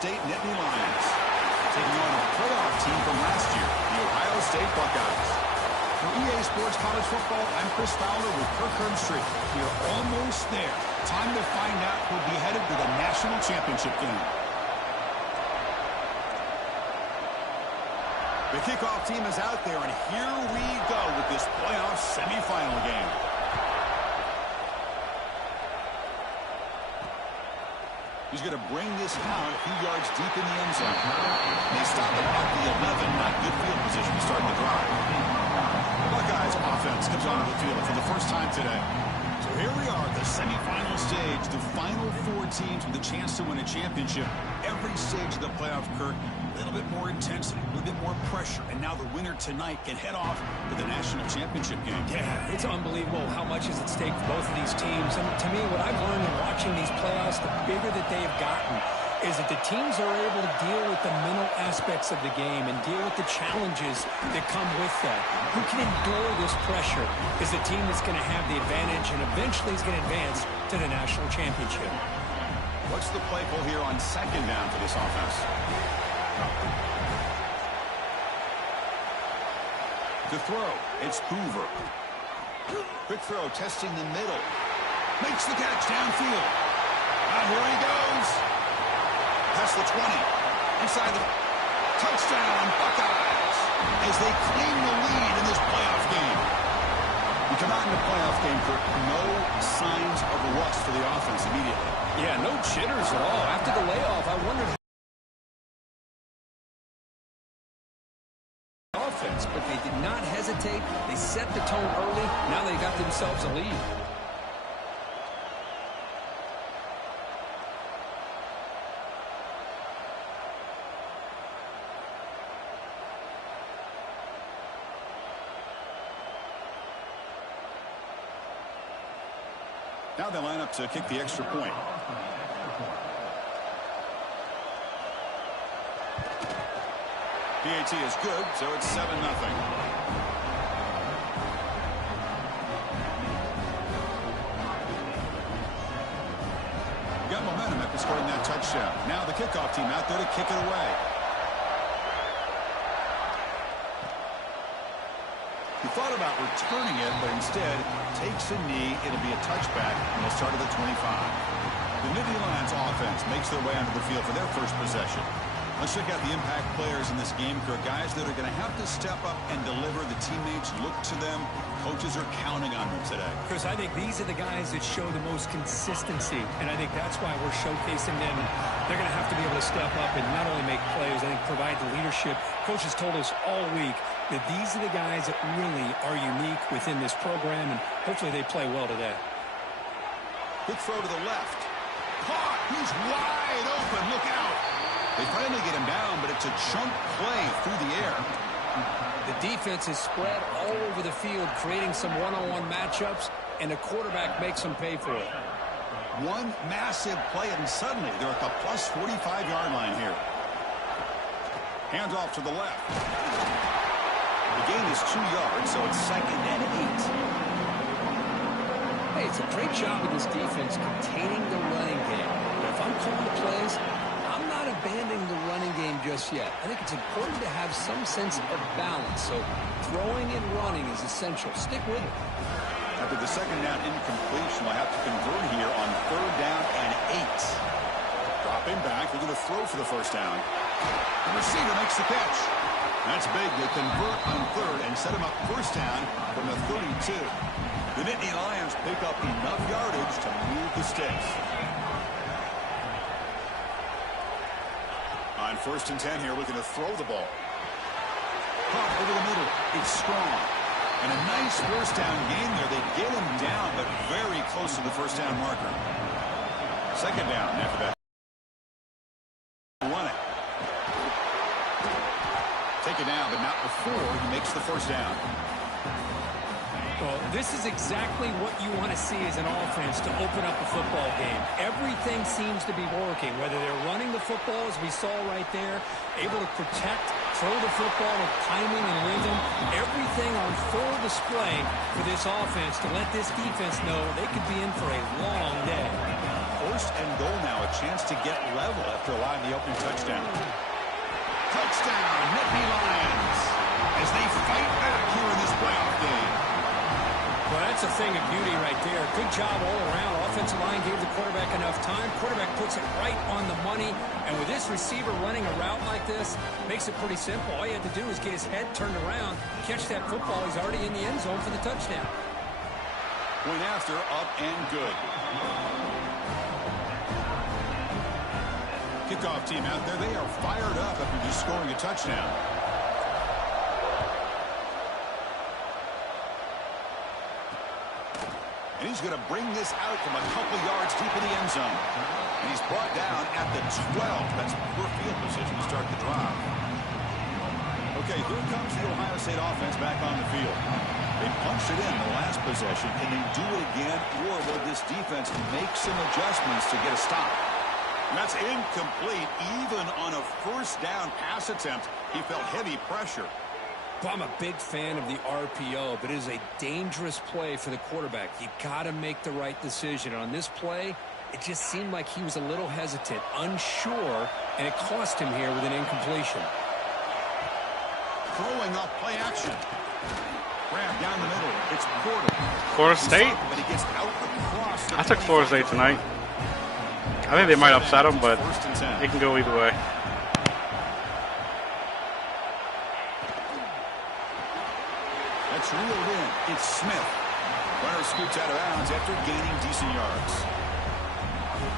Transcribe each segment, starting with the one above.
State Nittany Lions, taking on a playoff team from last year, the Ohio State Buckeyes. For EA Sports College Football, I'm Chris Fowler with Kirk Herbstreit. We're almost there. Time to find out who'll be headed to the national championship game. The kickoff team is out there, and here we go with this playoff semifinal game. He's going to bring this down a few yards deep in the end zone. They stop it at the 11. Not good field position to start the drive. The Buckeyes offense comes onto the field for the first time today. So here we are at the semifinal stage. The final four teams with a chance to win a championship. Every stage of the playoff, Kirk, a little bit more intensity, a little bit more pressure. And now the winner tonight can head off to the national championship game. Yeah, it's unbelievable how much is at stake for both of these teams. And to me, what I've learned in watching these playoffs, the bigger that they have gotten, is that the teams are able to deal with the mental aspects of the game and deal with the challenges that come with that. Who can endure this pressure is the team that's going to have the advantage and eventually is going to advance to the national championship. What's the play call here on second down for this offense? To throw, it's Hoover. Quick throw, testing the middle. Makes the catch downfield. Here he goes. Past the 20. Inside the touchdown, Buckeyes, as they claim the lead in this playoff game. We come out in the playoff game, Kirk. No signs of rust for the offense immediately. Yeah, no jitters at all. After the layoff, I wondered offense, but they did not hesitate. They set the tone early. Now they got themselves a lead. Now they line up to kick the extra point. PAT is good, so it's 7-0. Got momentum after scoring that touchdown. Now the kickoff team out there to kick it away. He thought about returning it, but instead takes a knee. It'll be a touchback, and they'll start at the 25. The Nittany Lions offense makes their way onto the field for their first possession. Let's check out the impact players in this game. Guys that are going to have to step up and deliver. The teammates look to them. Coaches are counting on them today. Chris, I think these are the guys that show the most consistency, and I think that's why we're showcasing them. They're going to have to be able to step up and not only make plays, I think provide the leadership. Coaches told us all week that these are the guys that really are unique within this program, and hopefully they play well today. Quick throw to the left. Caught. He's wide open. Look out. They finally get him down, but it's a chunk play through the air. The defense is spread all over the field, creating some one-on-one matchups, and the quarterback makes them pay for it. One massive play, and suddenly they're at the plus 45-yard line here. Hands off to the left. The gain is 2 yards, so it's 2nd and 8. Hey, it's a great job with this defense containing the running game. But if I'm calling the plays, I'm not abandoning the running game just yet. I think it's important to have some sense of balance. So throwing and running is essential. Stick with it. After the second down incompletion, we'll have to convert here on 3rd down and 8. Dropping back, they're going to throw for the first down. The receiver makes the catch. That's big. They convert on 3rd and set him up first down from the 32. The Nittany Lions pick up enough yardage to move the sticks. On 1st and 10 here, looking to throw the ball. Caught over the middle. It's strong. And a nice first down gain there. They get him down, but very close to the first down marker. 2nd down after that. Run it. Take it down, but not before he makes the first down. Well, this is exactly what you want to see as an offense to open up a football game. Everything seems to be working, whether they're running the football, as we saw right there, able to protect, throw the football with timing and rhythm. Everything on full display for this offense to let this defense know they could be in for a long day. First and goal now, a chance to get level after allowing the opening touchdown. Touchdown, Nittany Lions, as they fight back here in this playoff game. Well, that's a thing of beauty right there. Good job all around. Offensive line gave the quarterback enough time. Quarterback puts it right on the money. And with this receiver running a route like this, makes it pretty simple. All you have to do is get his head turned around, catch that football. He's already in the end zone for the touchdown. Point after, up and good. Kickoff team out there. They are fired up after just scoring a touchdown. And he's going to bring this out from a couple yards deep in the end zone. And he's brought down at the 12. That's poor field position to start the drive. Okay, here comes the Ohio State offense back on the field. They punched it in the last possession. Can they do it again, or will this defense make some adjustments to get a stop? And that's incomplete. Even on a first down pass attempt, he felt heavy pressure. Well, I'm a big fan of the RPO, but it is a dangerous play for the quarterback. You got to make the right decision. On this play, it just seemed like he was a little hesitant, unsure, and it cost him here with an incompletion. Throwing off play action. Grab down the middle. It's Porter. Florida State? But he gets out across the I took Florida State tonight. I think they might upset them, but it can go either way. That's reeled in. It's Smith. Runner scoots out of bounds after gaining decent yards.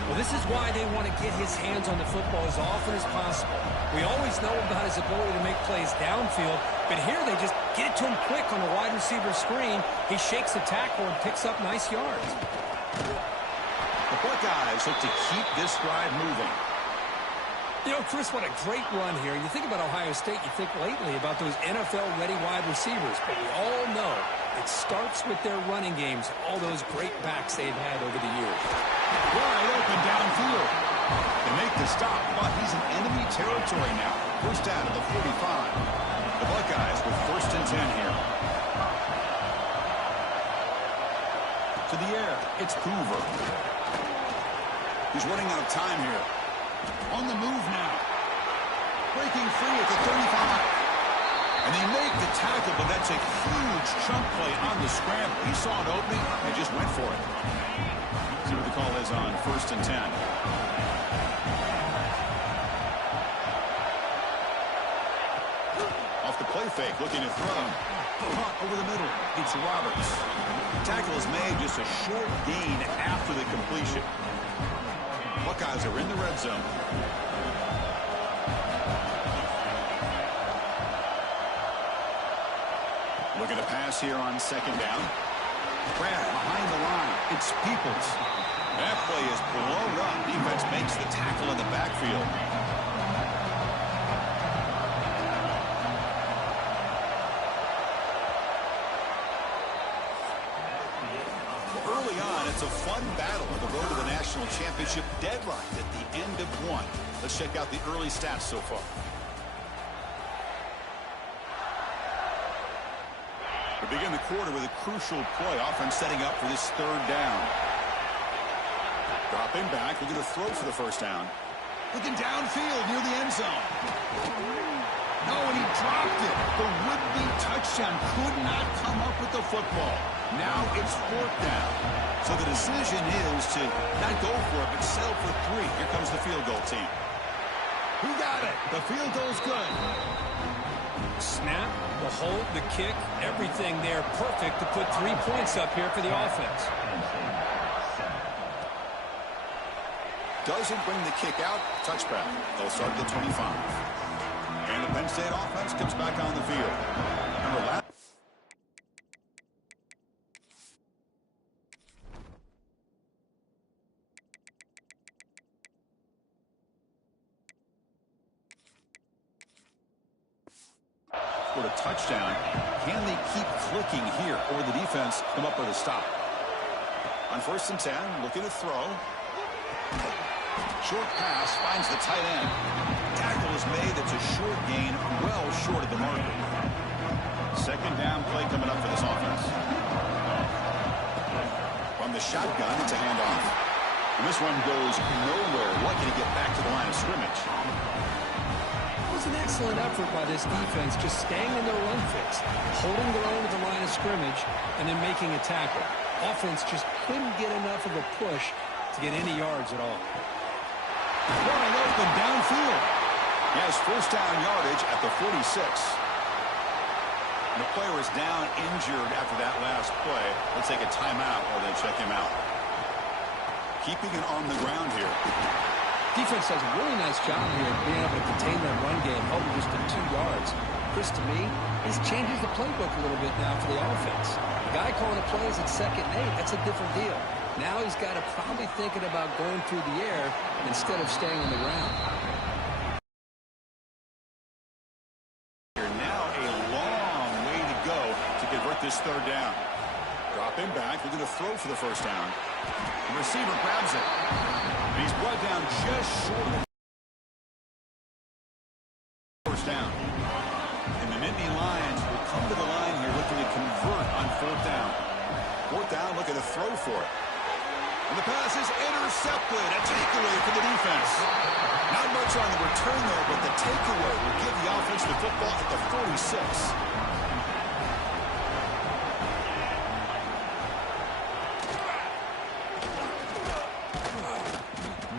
Well, this is why they want to get his hands on the football as often as possible. We always know about his ability to make plays downfield, but here they just get it to him quick on the wide receiver screen. He shakes the tackle and picks up nice yards. The Buckeyes look to keep this drive moving. You know, Chris, what a great run here. You think about Ohio State, you think lately about those NFL-ready wide receivers, but we all know it starts with their running games, all those great backs they've had over the years. Wide open downfield. They make the stop, but he's in enemy territory now. First down at the 45. The Buckeyes with first and 10 here. To the air, it's Hoover. He's running out of time here. On the move now. Breaking free at the 35. And they make the tackle, but that's a huge chunk play on the scramble. He saw an opening and just went for it. See what the call is on first and 10. Off the play fake, looking to throw. Caught over the middle. It's Roberts. Tackle is made, just a short gain after the completion. Buckeyes are in the red zone. Looking to pass here on second down. Grab behind the line. It's Peoples. That play is blown up. Defense makes the tackle in the backfield. Early on, it's a fun battle on the road to the national championship, deadlocked at the end of one. Let's check out the early stats so far. We begin the quarter with a crucial play. Offense setting up for this third down. Dropping back, looking to throw for the first down. Looking downfield near the end zone. No, and he dropped it. The would-be touchdown could not come up with the football. Now it's fourth down. So the decision is to not go for it, but settle for 3. Here comes the field goal team. Who got it? The field goal's good. Snap, the hold, the kick, everything there perfect to put 3 points up here for the offense. Doesn't bring the kick out. Touchback. They'll start at the 25. And the Penn State offense comes back on the field. Number last. For a touchdown. Can they keep clicking here, or will the defense come up with a stop? On first and 10, looking to throw. Short pass finds the tight end. Tackle is made. It's a short gain, well short of the marker. Second down play coming up for this offense. From the shotgun, it's a handoff. And this one goes nowhere. Lucky to get back to the line of scrimmage. It was an excellent effort by this defense, just staying in their run fix, holding their own at the line of scrimmage, and then making a tackle. Offense just couldn't get enough of a push to get any yards at all. Wide open downfield. He has first down yardage at the 46. And the player is down injured after that last play. Let's take a timeout while they check him out. Keeping it on the ground here. Defense does a really nice job here of being able to contain that run game, holding just to 2 yards. Chris, to me, this changes the playbook a little bit now for the offense. The guy calling the plays at 2nd and 8, that's a different deal. Now he's got to probably thinking about going through the air instead of staying on the ground. Now a long way to go to convert this 3rd down. Drop him back. They're going to throw for the first down. The receiver grabs it. And he's brought down just short of the first down. And the Nittany Lions will come to the line here looking to convert on 4th down. 4th down, looking to throw for it. And the pass is intercepted. A takeaway for the defense. Not much on the return there, but the takeaway will give the offense the football at the 46.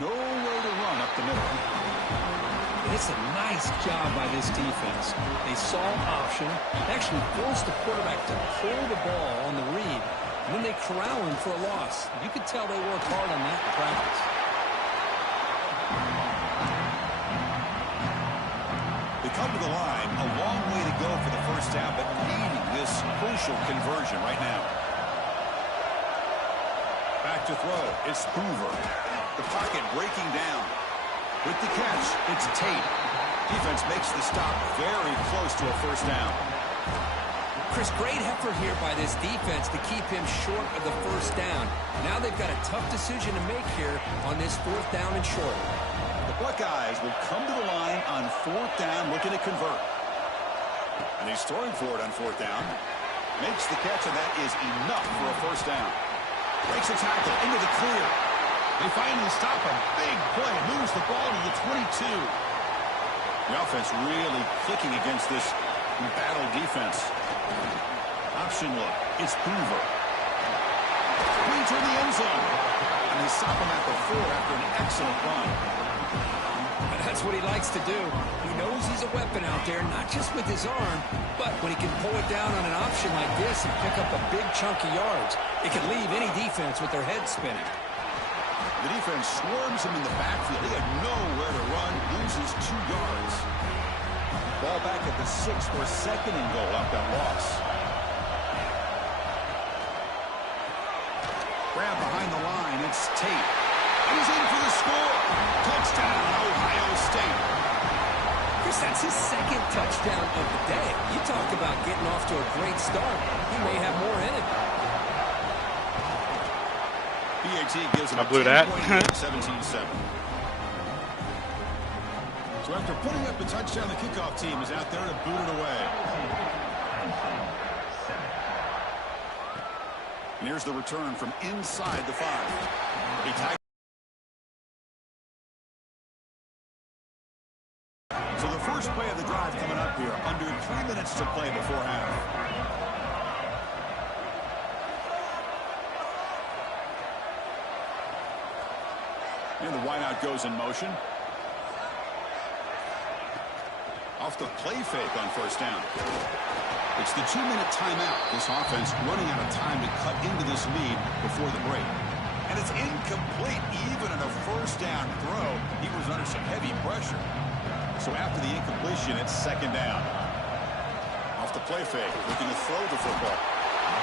Nowhere to run up the middle. It's a nice job by this defense. They saw option, actually forced the quarterback to pull the ball on the read, and then they corral him for a loss. You could tell they worked hard on that in practice. They come to the line, a long way to go for the first down, but needing this crucial conversion right now. Back to throw. It's Hoover. The pocket breaking down. With the catch, it's Tate. Defense makes the stop very close to a first down. Chris, great effort here by this defense to keep him short of the first down. Now they've got a tough decision to make here on this 4th down and short. The Buckeyes will come to the line on 4th down, looking to convert. And he's throwing for it on 4th down. Makes the catch, and that is enough for a first down. Breaks a tackle into the clear. They finally stop a big play. Moves the ball to the 22. The offense really clicking against this battle defense. Option look. It's Hoover. Into the end zone. And they stop him at the 4 after an excellent run. That's what he likes to do. He knows he's a weapon out there, not just with his arm, but when he can pull it down on an option like this and pick up a big chunk of yards, it can leave any defense with their head spinning. The defense swarms him in the backfield. He had nowhere to run, loses 2 yards. Ball back at the 6 for 2nd and goal after that loss. Grab behind the line. It's Tate. He's in for the score. Touchdown, Ohio State. Chris, that's his 2nd touchdown of the day. You talk about getting off to a great start. He may have more in it. BAT gives him I blew that. 17-7. So after putting up the touchdown, the kickoff team is out there to boot it away. And here's the return from inside the 5. So the first play of the drive coming up here. Under 3 minutes to play before half. And the wideout goes in motion. Off the play fake on first down. It's the 2-minute timeout. This offense running out of time to cut into this lead before the break. And it's incomplete. Even in a first down throw, he was under some heavy pressure. So after the incompletion, it's 2nd down. Off the play fake, looking to throw the football.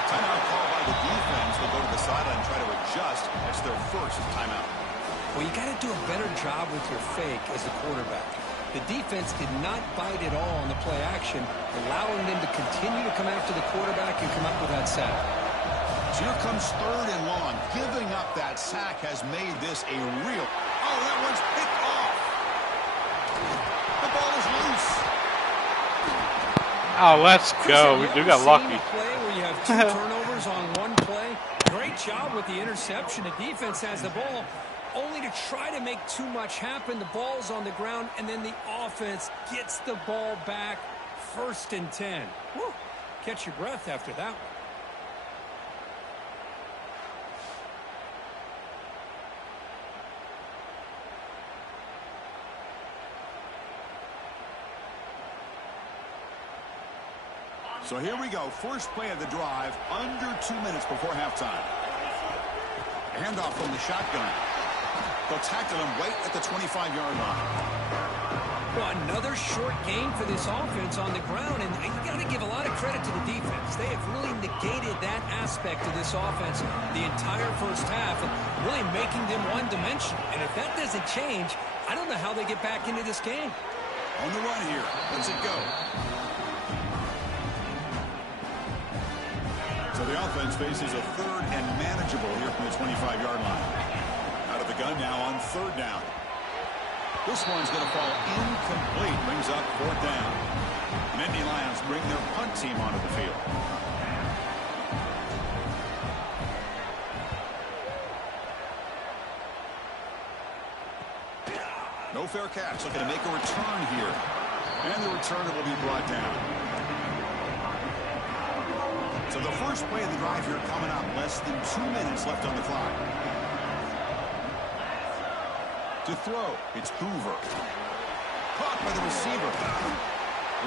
Timeout call by the defense. They'll go to the sideline and try to adjust. That's their first timeout. Well, you got to do a better job with your fake as the quarterback. The defense did not bite at all on the play action, allowing them to continue to come after the quarterback and come up with that sack. So here comes 3rd and long. Giving up that sack has made this a real... Oh, that one's picked off. The ball is loose. Oh, let's go. We got lucky. Play where you have 2 turnovers on one play. Great job with the interception. The defense has the ball. only to try to make too much happen. The ball's on the ground, and then the offense gets the ball back. 1st and 10. Woo. Catch your breath after that one. So here we go. First play of the drive, under 2 minutes before halftime. Handoff from the shotgun. They'll tackle him right at the 25-yard line. Well, another short gain for this offense on the ground, and you got to give a lot of credit to the defense. They have really negated that aspect of this offense the entire first half, and really making them one-dimensional. And if that doesn't change, I don't know how they get back into this game. On the run here. Let's it go. So the offense faces a 3rd and manageable here from the 25-yard line. Out of the gun now on 3rd down. This one's going to fall incomplete. Brings up 4th down. And Indy Lions bring their punt team onto the field. No fair catch. Looking to make a return here. And the returner will be brought down. So the first play of the drive here coming up. Less than 2 minutes left on the clock. To throw, it's Hoover. Caught by the receiver.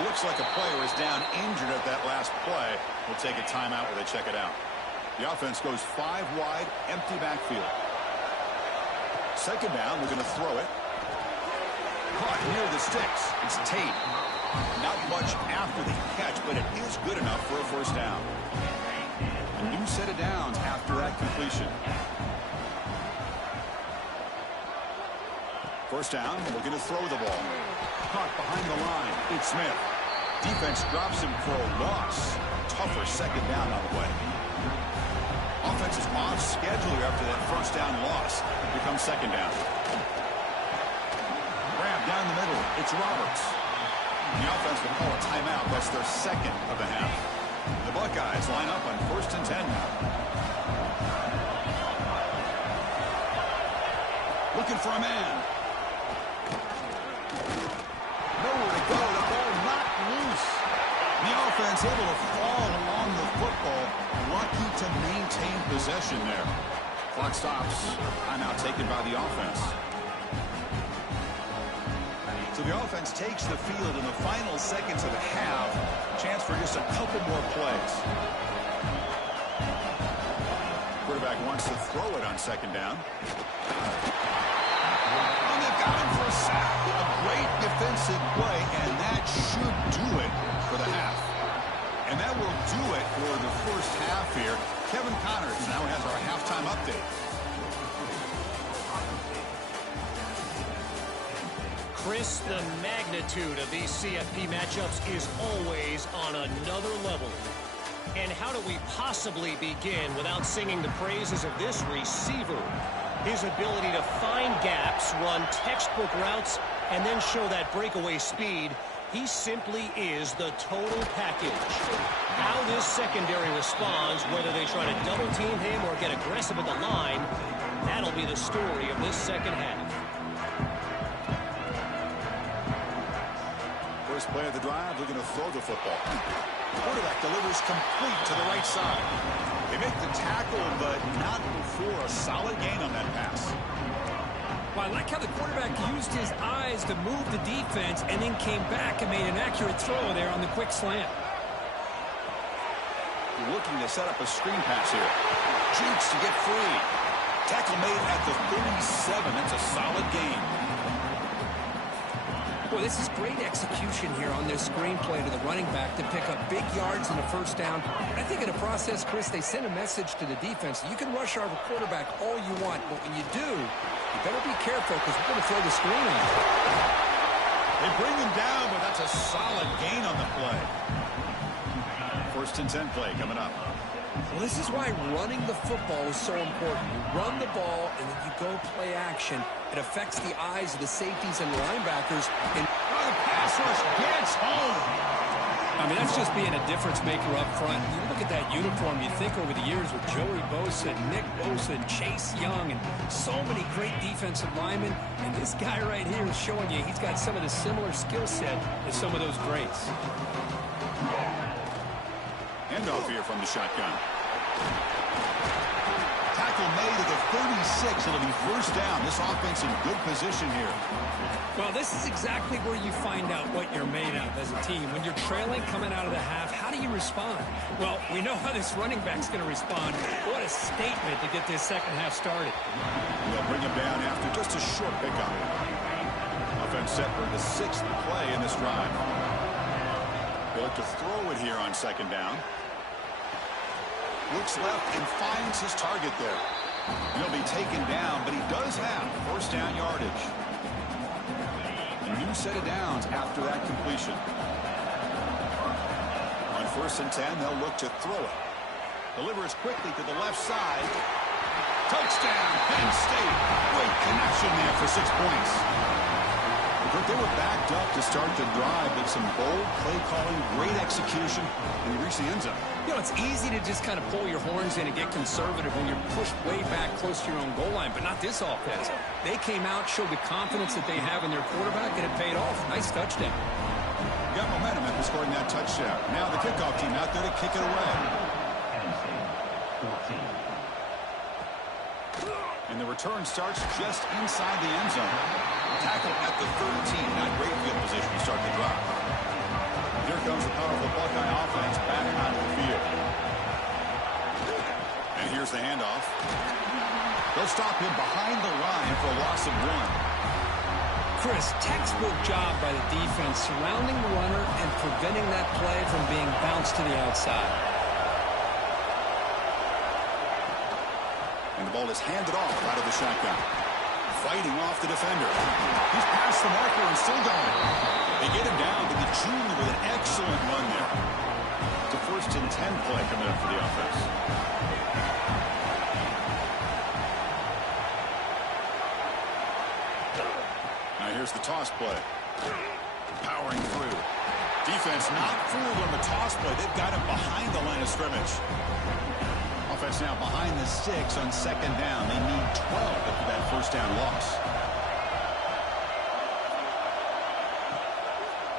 Looks like a player is down injured at that last play. We'll take a timeout where they check it out. The offense goes 5 wide, empty backfield. 2nd down, we're going to throw it. Caught near the sticks. It's Tate. Not much after the catch, but it is good enough for a 1st down. A new set of downs after that completion. 1st down, we're going to throw the ball. Caught behind the line. It's Smith. Defense drops him for a loss. Tougher 2nd down on the way. Offense is off schedule after that 1st down loss. Here comes 2nd down. Grab down the middle. It's Roberts. The offense will call a timeout. That's their 2nd of the half. The Buckeyes line up on 1st and 10 now. Looking for a man. Nowhere to go. The ball knocked loose. The offense able to fall along the football. Lucky to maintain possession there. Clock stops. Timeout taken by the offense. So the offense takes the field in the final seconds of the half. Chance for just a couple more plays. Quarterback wants to throw it on 2nd down. And they've got him for a sack. A great defensive play, and that should do it for the half. And that will do it for the first half here. Kevin Connors now has our halftime update. Chris, the magnitude of these CFP matchups is always on another level. And how do we possibly begin without singing the praises of this receiver? His ability to find gaps, run textbook routes, and then show that breakaway speed. He simply is the total package. How this secondary responds, whether they try to double team him or get aggressive at the line, that'll be the story of this 2nd half. First play of the drive, looking to throw the football. Quarterback delivers complete to the right side. They make the tackle, but not before a solid gain on that pass. Well, I like how the quarterback used his eyes to move the defense and then came back and made an accurate throw there on the quick slant. Looking to set up a screen pass here. Jukes to get free. Tackle made at the 37. That's a solid gain. Well, this is great execution here on this screenplay to the running back to pick up big yards in the 1st down. And I think in the process, Chris, they send a message to the defense. You can rush our quarterback all you want, but when you do, you better be careful because we're going to throw the screen on you. They bring him down, but that's a solid gain on the play. 1st and 10 play coming up. Well, this is why running the football is so important. You run the ball, and then you go play action. It affects the eyes of the safeties and linebackers. And the pass rush gets home. I mean, that's just being a difference maker up front. You look at that uniform, you think over the years with Joey Bosa, Nick Bosa, and Chase Young, and so many great defensive linemen. And this guy right here is showing you he's got some of the similar skill set as some of those greats. Handoff here from the shotgun. Tackle made at the 36. It'll be first down. This offense in good position here. Well, this is exactly where you find out what you're made of as a team. When you're trailing coming out of the half, how do you respond? Well, we know how this running back's going to respond. What a statement to get this second half started. They'll bring him down after just a short pickup. Offense set for the 6th play in this drive. They'll look to throw it here on second down. Looks left and finds his target there. He'll be taken down, but he does have first down yardage. A new set of downs after that completion. On 1st and 10, they'll look to throw it. Delivers quickly to the left side. Touchdown, Penn State. Great connection there for 6 points. But they were backed up to start the drive, but some bold play calling, great execution, and he reached the end zone. You know, it's easy to just kind of pull your horns in and get conservative when you're pushed way back close to your own goal line, but not this offense. They came out, showed the confidence that they have in their quarterback, and it paid off. Nice touchdown. Got momentum after scoring that touchdown. Now the kickoff team out there to kick it away. And the return starts just inside the end zone. Tackle at the 13. Not great field position to start the drive. Here comes the powerful Buckeye offense back onto the field. And here's the handoff. They'll stop him behind the line for a loss of 1. Chris, textbook job by the defense surrounding the runner and preventing that play from being bounced to the outside. And the ball is handed off out of the shotgun. Fighting off the defender. He's past the marker and still going. They get him down to the junior with an excellent run there. It's a 1st and 10 play coming up for the offense. Now here's the toss play. Powering through. Defense not fooled on the toss play. They've got him behind the line of scrimmage. Offense now behind the 6 on second down. They need 12 after that first down loss.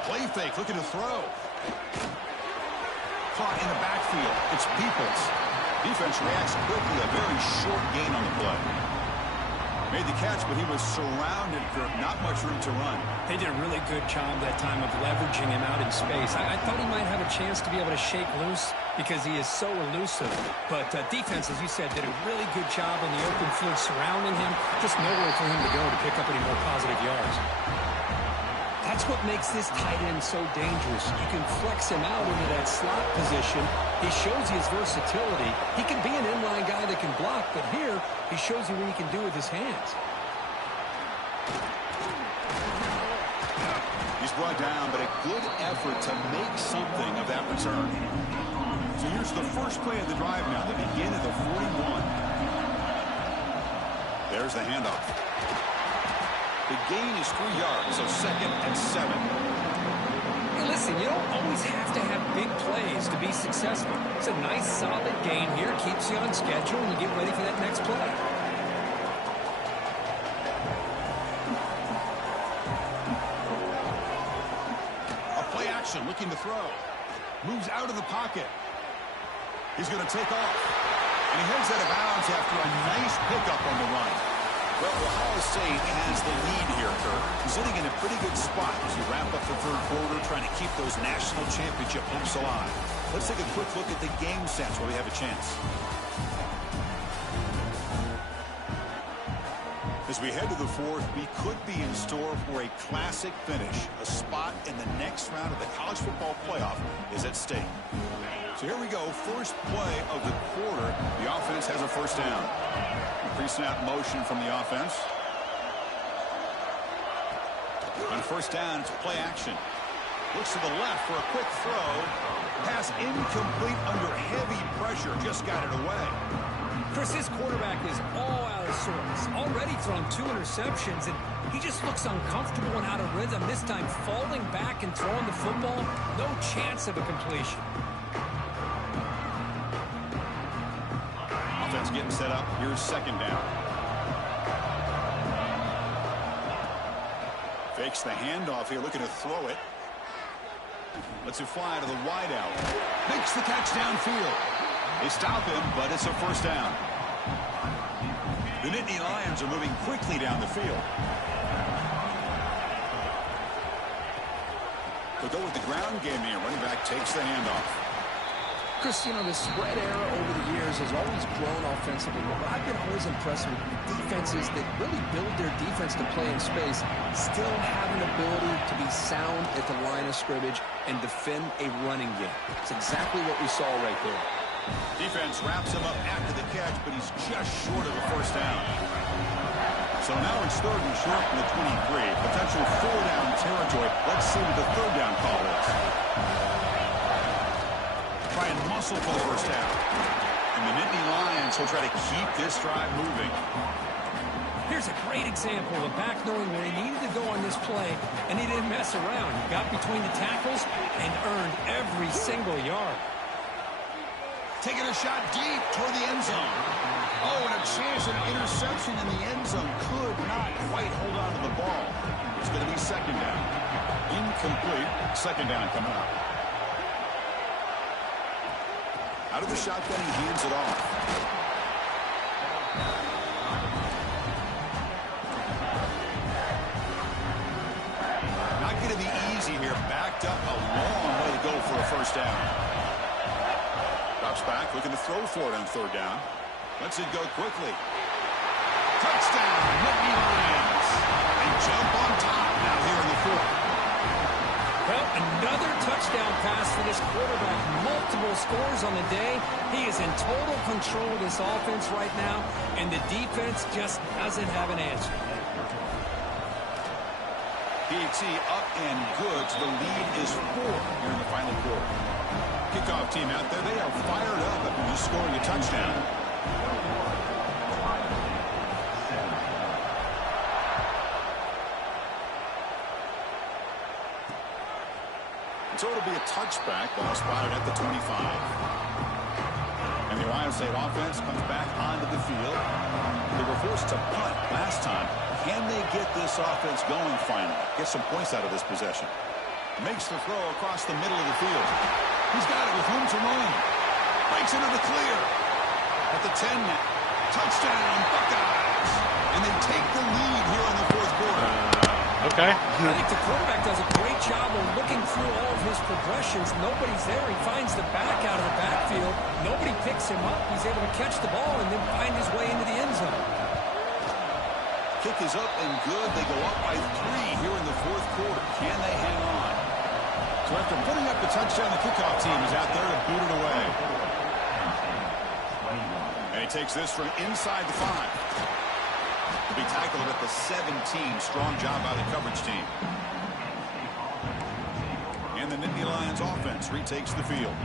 Play fake, looking to throw. Caught in the backfield. It's Peoples. Defense reacts quickly. A very short gain on the play. Made the catch, but he was surrounded for not much room to run. They did a really good job that time of leveraging him out in space. I thought he might have a chance to be able to shake loose because he is so elusive. But defense, as you said, did a really good job in the open field surrounding him. Just nowhere for him to go to pick up any more positive yards. That's what makes this tight end so dangerous. You can flex him out into that slot position. He shows you his versatility. He can be an inline guy that can block, but here he shows you what he can do with his hands. He's brought down, but a good effort to make something of that return. So here's the first play of the drive now. They begin at the 41. There's the handoff. The gain is 3 yards, so 2nd and 7. Hey, listen, you don't always have to have big plays to be successful. It's a nice, solid gain here. Keeps you on schedule, and you get ready for that next play. A play action, looking to throw. Moves out of the pocket. He's going to take off. And he heads out of bounds after a nice pickup on the run. Well, Ohio State has the lead here, Kirk. Sitting in a pretty good spot as we wrap up the 3rd quarter, trying to keep those national championship hopes alive. Let's take a quick look at the game stats while we have a chance. As we head to the 4th, we could be in store for a classic finish. A spot in the next round of the college football playoff is at stake. So here we go. First play of the quarter. The offense has a first down. Pre-snap motion from the offense. On first down, it's play action. Looks to the left for a quick throw. Pass incomplete under heavy pressure. Just got it away. Chris, his quarterback is all out of sorts. Already thrown 2 interceptions, and he just looks uncomfortable and out of rhythm. This time falling back and throwing the football. No chance of a completion. Offense getting set up. Here's second down. Fakes the handoff here, looking to throw it. Lets it fly to the wideout. Makes the catch downfield. They stop him, but it's a first down. The Nittany Lions are moving quickly down the field. They'll go with the ground game here. Running back takes the handoff. Chris, you know, the spread era over the years has always grown offensively, but I've been always impressed with defenses that really build their defense to play in space, still have an ability to be sound at the line of scrimmage and defend a running game. It's exactly what we saw right there. Defense wraps him up after the catch, but he's just short of a first down. So now it's 3rd and short from the 23. Potential 4-down territory. Let's see what the 3rd down call is. Try and muscle for the first down. And the Nittany Lions will try to keep this drive moving. Here's a great example of a back knowing where he needed to go on this play, and he didn't mess around. He got between the tackles and earned every single yard. Taking a shot deep toward the end zone. Oh, and a chance at an interception in the end zone. Could not quite hold on to the ball. It's going to be second down. Incomplete. Second down coming up. Out of the shotgun, he hands it off. Not going to be easy here. Backed up a long way to go for a first down. Drops back, looking to throw for it on 3rd down. Lets it go quickly. Touchdown, Nittany Lions. They jump on top now here in the 4th. Well, another touchdown pass for this quarterback. Multiple scores on the day. He is in total control of this offense right now, and the defense just doesn't have an answer. PAT up and good. So the lead is 4 here in the final quarter. Kickoff team out there. They are fired up after just scoring a touchdown. So it'll be a touchback. Ball spotted at the 25. And the Ohio State offense comes back onto the field. They were forced to punt last time. Can they get this offense going finally? Get some points out of this possession. Makes the throw across the middle of the field. He's got it with room to run. Breaks into the clear. At the 10 now. Touchdown, Buckeyes. And they take the lead here in the 4th quarter. Okay. I think the quarterback does a great job of looking through all of his progressions. Nobody's there. He finds the back out of the backfield. Nobody picks him up. He's able to catch the ball and then find his way into the end zone. Kick is up and good. They go up by 3 here in the 4th quarter. Can they hang on? So after putting up the touchdown, the kickoff team is out there to boot it away. And he takes this from inside the 5. Be tackled at the 17. Strong job by the coverage team. And the Nittany Lions offense retakes the field.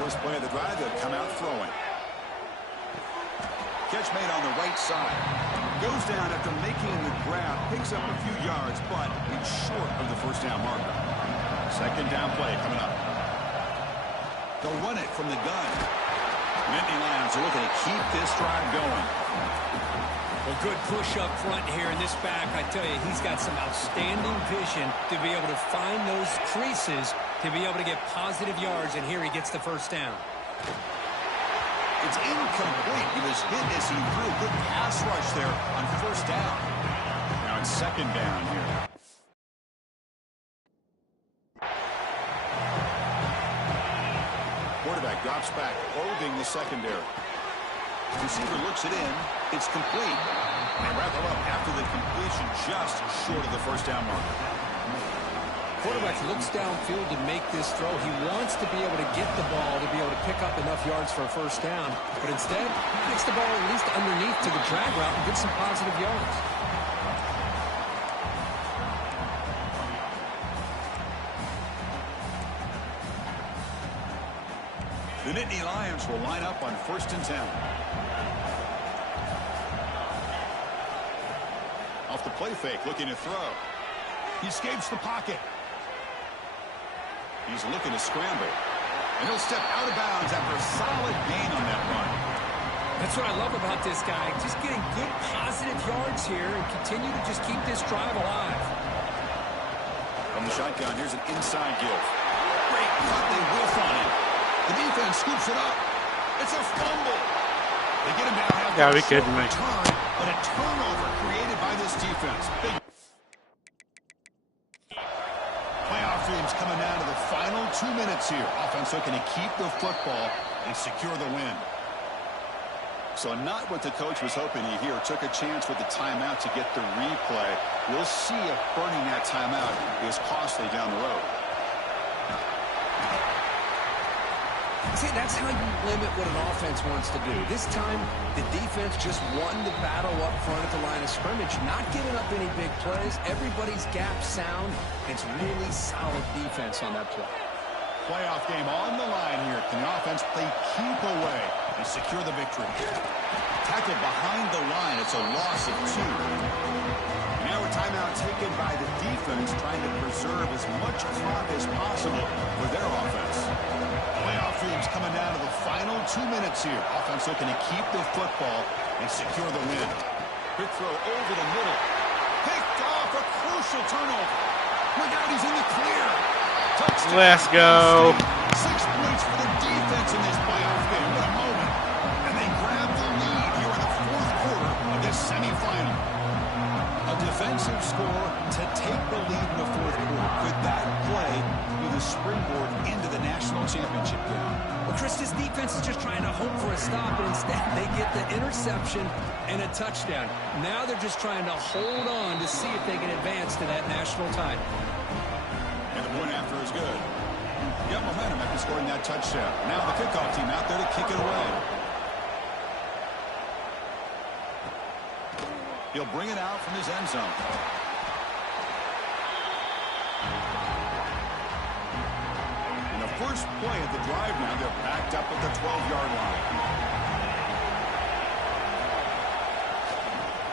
First play of the drive, they'll come out throwing. Catch made on the right side. Goes down after making the grab. Picks up a few yards, but it's short of the first down marker. Second down play coming up. They'll run it from the gun. Nittany Lions are looking to keep this drive going. Well, good push up front here in this back. I tell you, he's got some outstanding vision to be able to find those creases, to be able to get positive yards, and here he gets the first down. It's incomplete. He was hit as he threw a good pass rush there on first down. Now it's second down here. Quarterback drops back, holding the secondary. Receiver looks it in. It's complete. They wrap it up after the completion, just short of the first down marker. Quarterback looks downfield to make this throw. He wants to be able to get the ball to be able to pick up enough yards for a first down. But instead, he gets the ball at least underneath to the drag route and gets some positive yards. The Nittany Lions will line up on 1st and 10. Off the play fake, looking to throw. He escapes the pocket. He's looking to scramble. And he'll step out of bounds after a solid gain on that run. That's what I love about this guy. Just getting good positive yards here and continue to just keep this drive alive. From the shotgun, here's an inside give. Great cut, they whiff on it. The defense scoops it up. It's a fumble. They get him down. Yeah, be kidding me. But a turnover created by this defense. Big playoff dreams coming down to the final 2 minutes here. Offense looking to keep the football and secure the win. So not what the coach was hoping to hear. Took a chance with the timeout to get the replay. We'll see if burning that timeout is costly down the road. See, that's how you limit what an offense wants to do. This time, the defense just won the battle up front at the line of scrimmage, not giving up any big plays. Everybody's gap sound. It's really solid defense on that play. Playoff game on the line here. Can the offense play keep away and secure the victory? Tackled behind the line. It's a loss of 2. Now a timeout taken by the defense, trying to preserve as much clock as possible for their offense. Playoff dreams coming down to the final 2 minutes here. Offense looking to keep the football and secure the win. Quick throw over the middle. Picked off, a crucial turnover. Look out, he's in the clear. Touchdown. Let's go. 6 points for the defense in this playoff game. What a moment. And they grab the lead here in the 4th quarter of this semifinal. A defensive score to take the lead in the 4th quarter. Could that play be the springboard into the national championship game? Well, Chris, this defense is just trying to hope for a stop, but instead they get the interception and a touchdown. Now they're just trying to hold on to see if they can advance to that national title. And the point after is good. Got momentum after scoring that touchdown. Now the kickoff team out there to kick it away. He'll bring it out from his end zone. In the first play of the drive now, they're backed up at the 12-yard line.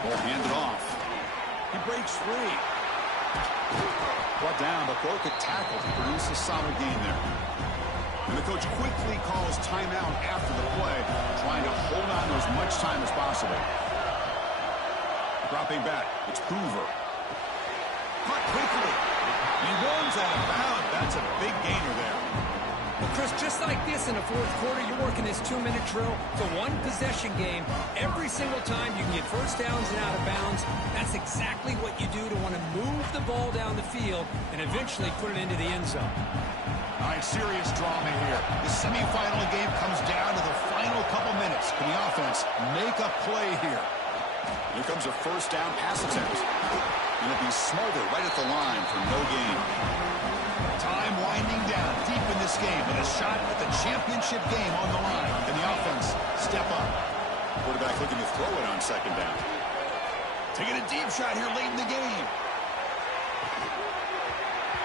Ball handed off. He breaks free. Brought down, but broke a tackle to produce a solid gain there. And the coach quickly calls timeout after the play, trying to hold on to as much time as possible. Dropping back, it's Hoover. Caught quickly. He runs out of bounds. That's a big gainer there. Well, Chris, just like this in the 4th quarter, you're working this 2-minute drill. It's a one-possession game. Every single time you can get first downs and out of bounds. That's exactly what you do to want to move the ball down the field and eventually put it into the end zone. All right, serious drama here. The semifinal game comes down to the final couple minutes. Can the offense make a play here? Here comes a first down pass attempt. And it'll be smothered right at the line for no gain. Time winding down deep in this game with a shot at the championship game on the line. Can the offense step up? Quarterback looking to throw it on 2nd down. Taking a deep shot here late in the game.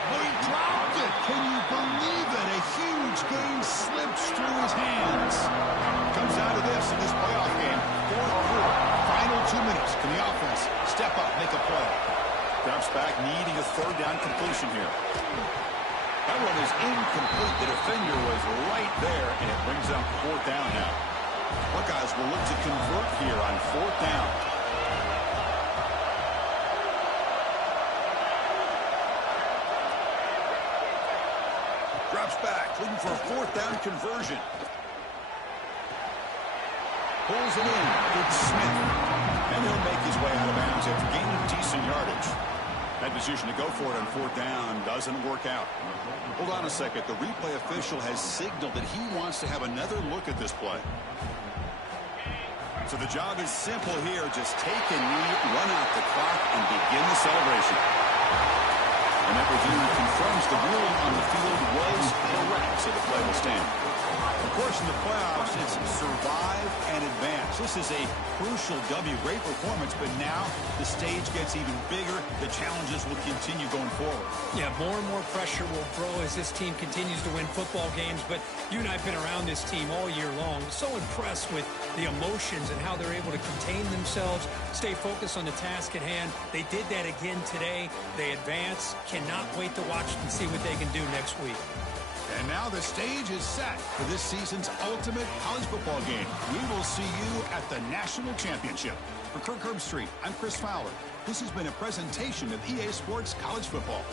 Oh, he dropped it. Can you believe it? A huge gain slips through his hands. Comes down to this in this playoff game. 4th quarter, final 2 minutes. Can the offense step up, make a play? Drops back, needing a 3rd down completion here. That one is incomplete. The defender was right there, and it brings up 4th down now. Buckeyes will look to convert here on 4th down. Drops back, looking for a 4th down conversion. Pulls it in. It's Smith. And he'll make his way out of bounds after gaining decent yardage. That decision to go for it on 4th down doesn't work out. Hold on a second. The replay official has signaled that he wants to have another look at this play. So the job is simple here. Just take a knee, run out the clock, and begin the celebration. And that review confirms the ruling on the field was correct, so the play will stand. Of course, in the playoffs, it's survive and advance. This is a crucial W. Great performance, but now the stage gets even bigger. The challenges will continue going forward. Yeah, more and more pressure will grow as this team continues to win football games, but you and I have been around this team all year long. So impressed with the emotions and how they're able to contain themselves, stay focused on the task at hand. They did that again today. They advance. Cannot wait to watch and see what they can do next week. And now the stage is set for this season's ultimate college football game. We will see you at the National Championship. For Kirk Herbstreit, I'm Chris Fowler. This has been a presentation of EA Sports College Football.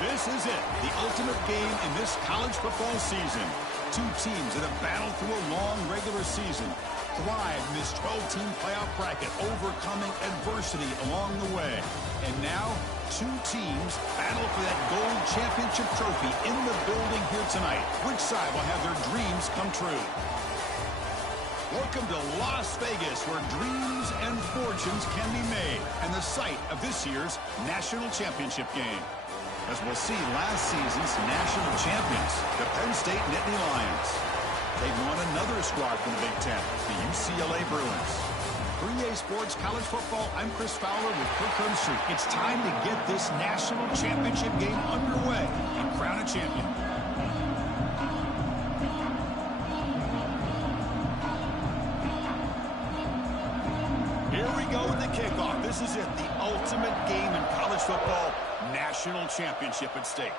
This is it, the ultimate game in this college football season. Two teams that have battled through a long regular season, thrived in this 12-team playoff bracket, overcoming adversity along the way. And now, two teams battle for that gold championship trophy in the building here tonight. Which side will have their dreams come true? Welcome to Las Vegas, where dreams and fortunes can be made, and the site of this year's national championship game. As we'll see, last season's national champions, the Penn State Nittany Lions. They've won another squad from the Big Ten, the UCLA Bruins. For EA Sports College Football, I'm Chris Fowler with Kirk Herbstreit. It's time to get this national championship game underway and crown a champion. Here we go with the kickoff. This is it, the ultimate game in college football, national championship at stake.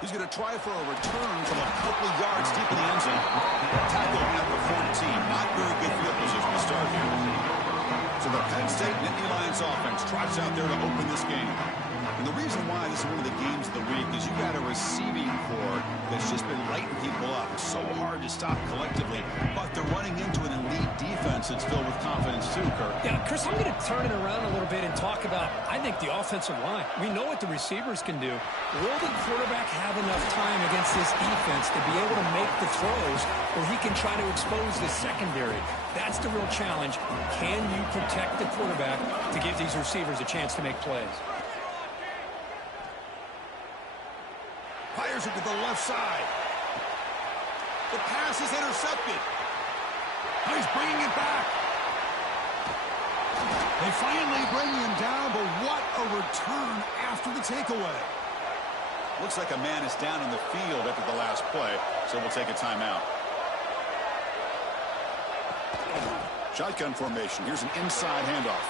He's going to try for a return from a couple of yards deep in the end zone. Tackle number 14. Not very good field position to start here. So the Penn State Nittany Lions offense trots out there to open this game. And the reason why this is one of the games of the week is you've got a receiving corps that's just been lighting people up. It's so hard to stop collectively, but they're running into an elite defense offense that's filled with confidence too, Kirk. Yeah, Chris, I'm going to turn it around a little bit and talk about, I think, the offensive line. We know what the receivers can do. Will the quarterback have enough time against this defense to be able to make the throws where he can try to expose the secondary? That's the real challenge. Can you protect the quarterback to give these receivers a chance to make plays? Fires it to the left side. The pass is intercepted. Oh, he's bringing it back. They finally bring him down, but what a return after the takeaway. Looks like a man is down in the field after the last play, so we'll take a timeout. Shotgun formation. Here's an inside handoff.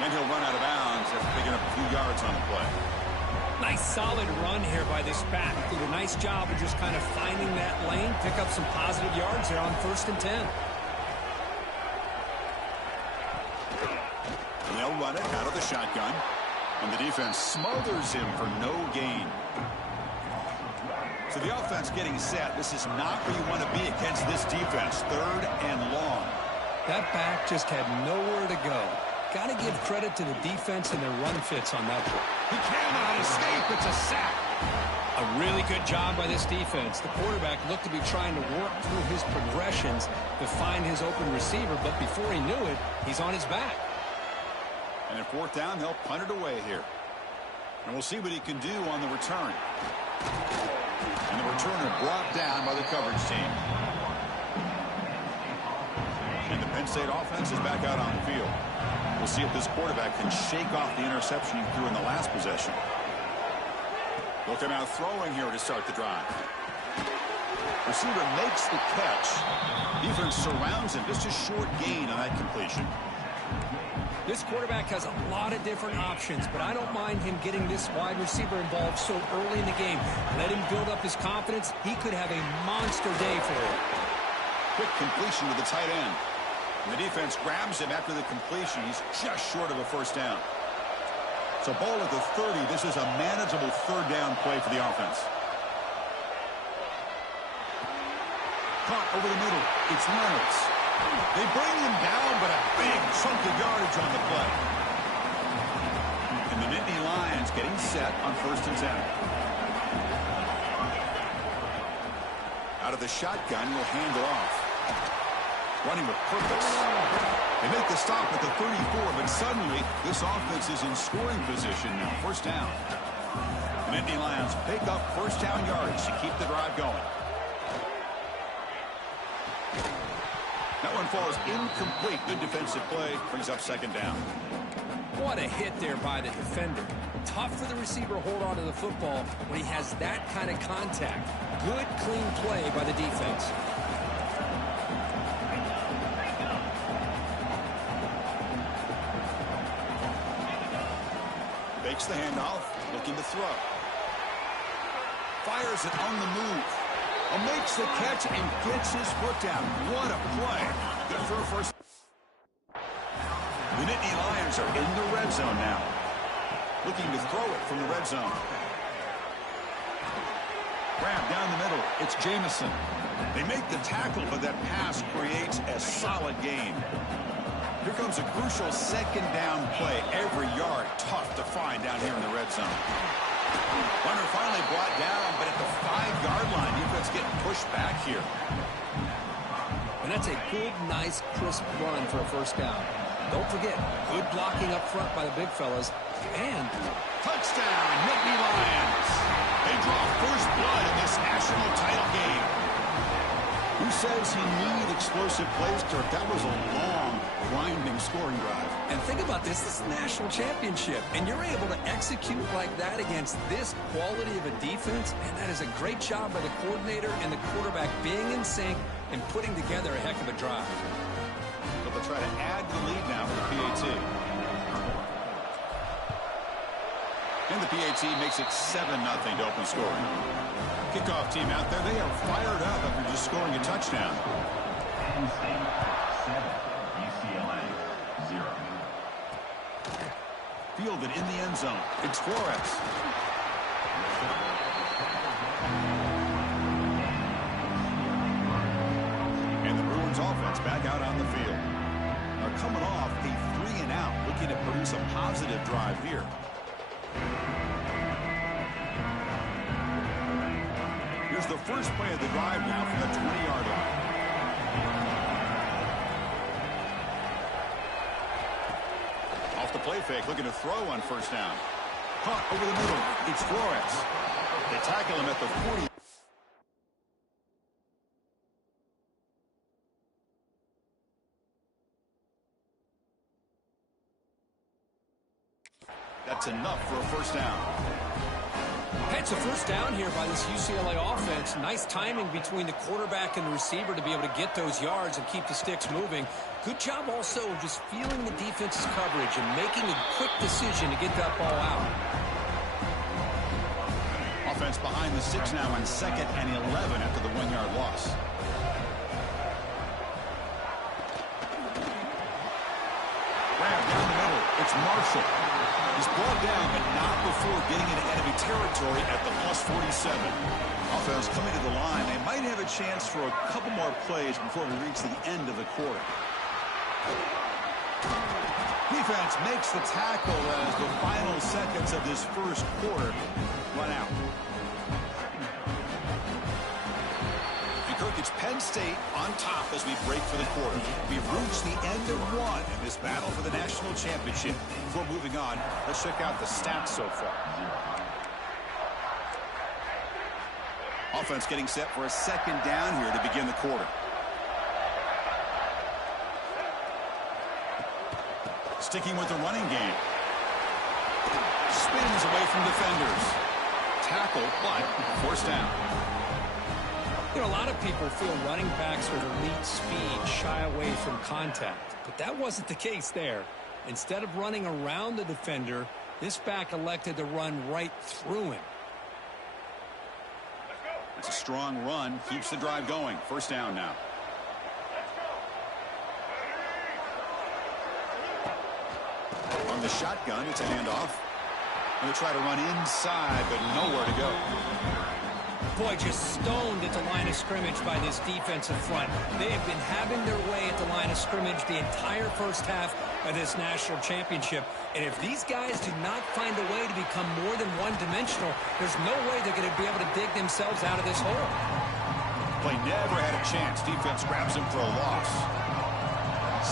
And he'll run out of bounds after picking up a few yards on the play. Nice solid run here by this back. Did a nice job of just kind of finding that lane, pick up some positive yards there on 1st and 10. They'll run it out of the shotgun, and the defense smothers him for no gain. So the offense getting set. This is not where you want to be against this defense. 3rd and long. That back just had nowhere to go. Got to give credit to the defense and their run fits on that play. He cannot escape. It's a sack. A really good job by this defense. The quarterback looked to be trying to work through his progressions to find his open receiver, but before he knew it, he's on his back. And at 4th down, they'll punt it away here. And we'll see what he can do on the return. And the returner brought down by the coverage team. And the Penn State offense is back out on the field. We'll see if this quarterback can shake off the interception he threw in the last possession. They'll come out throwing here to start the drive. Receiver makes the catch. Defense surrounds him. Just a short gain on that completion. This quarterback has a lot of different options, but I don't mind him getting this wide receiver involved so early in the game. Let him build up his confidence. He could have a monster day for him. Quick completion to the tight end. And the defense grabs him after the completion. He's just short of a 1st down. So ball at the 30. This is a manageable 3rd down play for the offense. Caught over the middle. It's Reynolds. They bring him down, but a big chunk of yardage on the play. And the Nittany Lions getting set on 1st and 10. Out of the shotgun, will hand it off. Running with purpose. They make the stop at the 34, but suddenly this offense is in scoring position now. 1st down. The Nittany Lions pick up 1st down yards to keep the drive going. That one falls incomplete. Good defensive play. Brings up 2nd down. What a hit there by the defender. Tough for the receiver to hold on to the football when he has that kind of contact. Good, clean play by the defense. Fakes the handoff, looking to throw. Fires it on the move. Makes the catch and gets his foot down. What a play. Good for a 1st. The Nittany Lions are in the red zone now. Looking to throw it from the red zone. Grab down the middle. It's Jamison. They make the tackle, but that pass creates a solid gain. Here comes a crucial 2nd down play. Every yard tough to find down here in the red zone. Runner finally brought down, but at the 5-yard line, defense getting pushed back here. And that's a good, nice, crisp run for a 1st down. Don't forget, good blocking up front by the big fellas. And touchdown, Nittany Lions. They draw first blood in this national title game. Who says he needs explosive plays, Kirk? That was a long, grinding scoring drive. And think about this. This is a national championship. And you're able to execute like that against this quality of a defense. And that is a great job by the coordinator and the quarterback being in sync and putting together a heck of a drive. But they'll try to add to the lead now for the PAT. And the PAT makes it 7-0 to open scoring. Kickoff team out there. They are fired up after just scoring a touchdown. Penn State 7, UCLA 0. Fielded in the end zone. It's Flores. And the Bruins offense back out on the field. Now coming off a 3-and-out, looking to produce a positive drive here. Here's the first play of the drive now from the 20-yard line. Off the play fake, looking to throw on first down. Caught over the middle. It's Flores. They tackle him at the 40. That's enough for a first down. It's a first down here by this UCLA offense. Nice timing between the quarterback and the receiver to be able to get those yards and keep the sticks moving. Good job also of just feeling the defense's coverage and making a quick decision to get that ball out. Offense behind the 6 now on 2nd and 11 after the 1-yard loss. Grab down the middle. It's Marshall. He's brought down, but not before getting into enemy territory at the +47. Offense coming to the line. They might have a chance for a couple more plays before we reach the end of the quarter. Defense makes the tackle as the final seconds of this first quarter run out. It's Penn State on top as we break for the quarter. We've reached the end of one in this battle for the national championship. Before moving on, let's check out the stats so far. Offense getting set for a 2nd down here to begin the quarter. Sticking with the running game. Spins away from defenders. Tackle, but first down. You know, a lot of people feel running backs with elite speed shy away from contact, but that wasn't the case there. Instead of running around the defender, this back elected to run right through him. It's a strong run, keeps the drive going. First down now. On the shotgun, it's a handoff. Going to try to run inside, but nowhere to go. Boy, just stoned at the line of scrimmage by this defensive front. They have been having their way at the line of scrimmage the entire first half of this national championship. And if these guys do not find a way to become more than one-dimensional, there's no way they're going to be able to dig themselves out of this hole. Play never had a chance. Defense grabs him for a loss.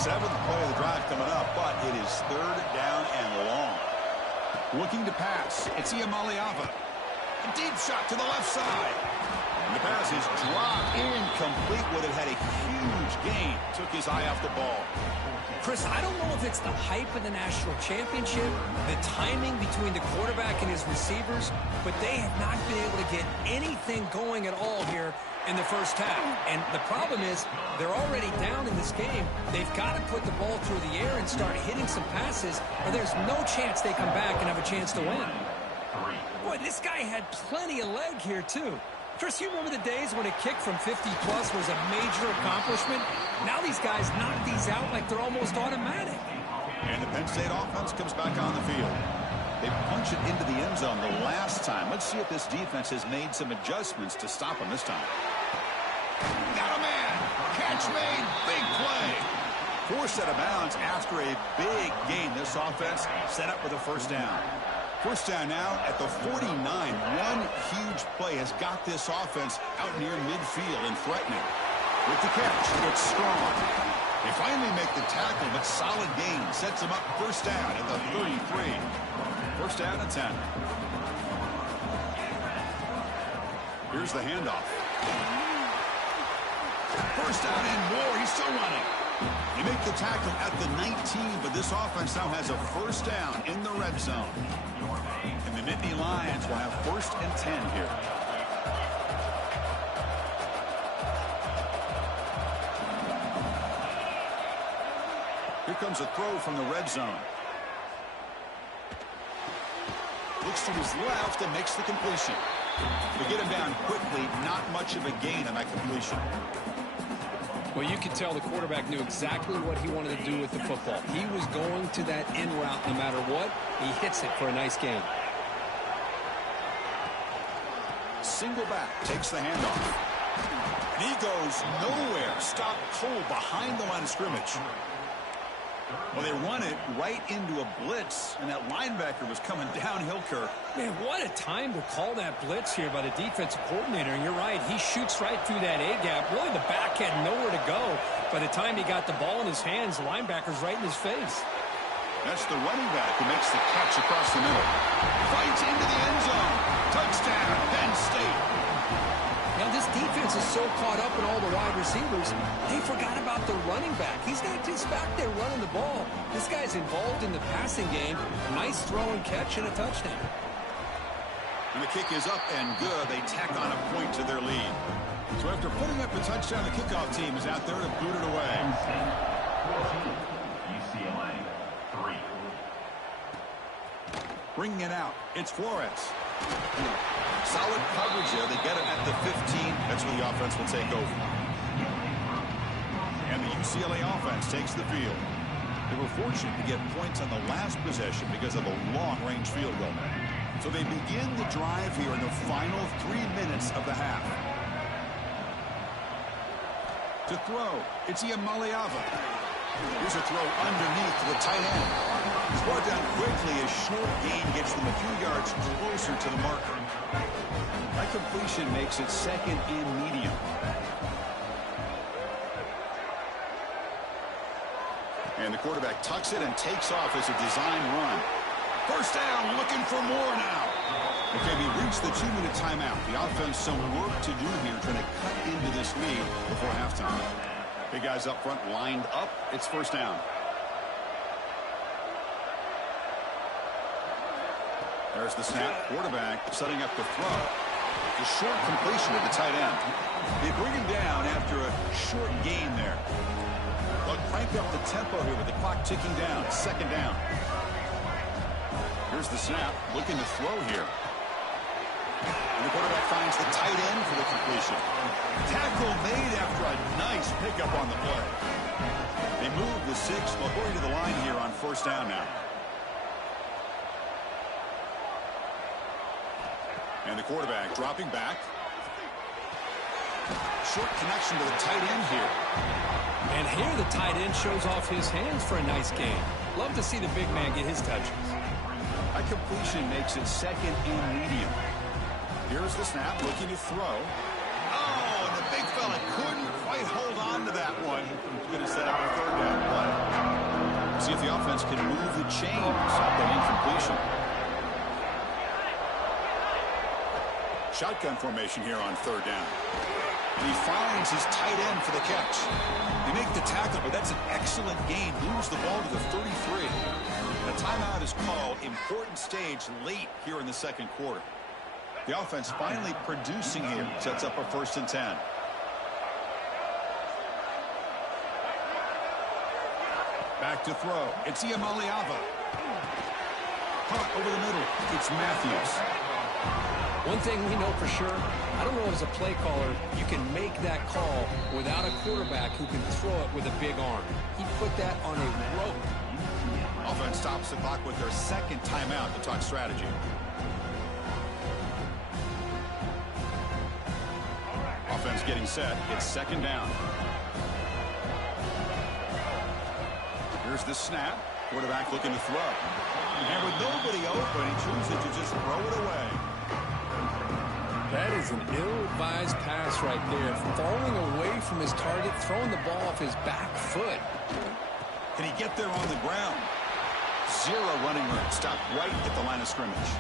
7th play of the drive coming up, but it is 3rd down and long. Looking to pass. It's Iamaleava. A deep shot to the left side. And the pass is dropped. Incomplete. Would have had a huge gain. Took his eye off the ball. Chris, I don't know if it's the hype of the national championship, the timing between the quarterback and his receivers, but they have not been able to get anything going at all here in the first half. And the problem is they're already down in this game. They've got to put the ball through the air and start hitting some passes, or there's no chance they come back and have a chance to win. Boy, this guy had plenty of leg here, too. Chris, you remember the days when a kick from 50-plus was a major accomplishment? Now these guys knock these out like they're almost automatic. And the Penn State offense comes back on the field. They punch it into the end zone the last time. Let's see if this defense has made some adjustments to stop them this time. Got a man. Catch made. Big play. Forced out of bounds after a big gain. This offense set up with a first down. First down now at the 49. One huge play has got this offense out near midfield and threatening. With the catch, it's strong. They finally make the tackle, but solid gain sets them up first down at the 33. First down and 10. Here's the handoff. First down and more. He's still running. They make the tackle at the 19, but this offense now has a first down in the red zone. And the Nittany Lions will have first and 10 here. Here comes a throw from the red zone. Looks to his left and makes the completion. To get him down quickly, not much of a gain on that completion. Well, you could tell the quarterback knew exactly what he wanted to do with the football. He was going to that in route no matter what. He hits it for a nice gain. Single back takes the handoff. And he goes nowhere. Stopped cold behind the line of scrimmage. Well, they run it right into a blitz, and that linebacker was coming downhill, Kirk. Man, what a time to call that blitz here by the defensive coordinator. And you're right, he shoots right through that A-gap. Really, the back had nowhere to go. By the time he got the ball in his hands, the linebacker's right in his face. That's the running back who makes the catch across the middle. Fights into the end zone. Touchdown, Penn State. Now, this defense is so caught up in all the wide receivers, they forgot about the running back. He's not just back there running the ball. This guy's involved in the passing game. Nice throw and catch and a touchdown. And the kick is up and good. They tack on a point to their lead. So after putting up the touchdown, the kickoff team is out there to boot it away. UCLA 3. Bringing it out. It's Flores. Solid coverage there. They get it at the 15. That's where the offense will take over. And the UCLA offense takes the field. They were fortunate to get points on the last possession because of a long-range field goal. So they begin the drive here in the final 3 minutes of the half. To throw, it's Iamaleava. Here's a throw underneath to the tight end. He's brought down quickly. A short gain gets them a few yards closer to the marker. That completion makes it second and medium. And the quarterback tucks it and takes off as a design run. First down, looking for more now. Okay, we reached the 2-minute timeout. The offense some work to do here, trying to cut into this lead before halftime. Big guys up front lined up. It's first down. There's the snap. Quarterback setting up the throw. The short completion to the tight end. They bring him down after a short gain there. They'll crank up the tempo here with the clock ticking down. Second down. Here's the snap. Looking to throw here. And the quarterback finds the tight end for the completion. Tackle made after a nice pickup on the play. They move the 6, but going to the line here on first down now. And the quarterback dropping back. Short connection to the tight end here. And here the tight end shows off his hands for a nice gain. Love to see the big man get his touches. A completion makes it second and medium. Here's the snap, looking to throw. Oh, and the big fella couldn't quite hold on to that one. He's going to set up a third down play. See if the offense can move the chains off that incompletion. Shotgun formation here on third down. And he finds his tight end for the catch. They make the tackle, but that's an excellent gain. Moves the ball to the 33. A timeout is called. Important stage late here in the second quarter. The offense finally producing here. Sets up a 1st and 10. Back to throw. It's Iamaleava. Caught over the middle. It's Matthews. One thing we know for sure, I don't know as a play caller, you can make that call without a quarterback who can throw it with a big arm. He put that on a rope. Offense stops the clock with their second timeout to talk strategy. Offense getting set. It's second down. Here's the snap. Quarterback looking to throw. And with nobody open, he chooses to just throw it away. That is an ill-advised pass right there. Falling away from his target, throwing the ball off his back foot. Can he get there on the ground? Zero running room. Stopped right at the line of scrimmage.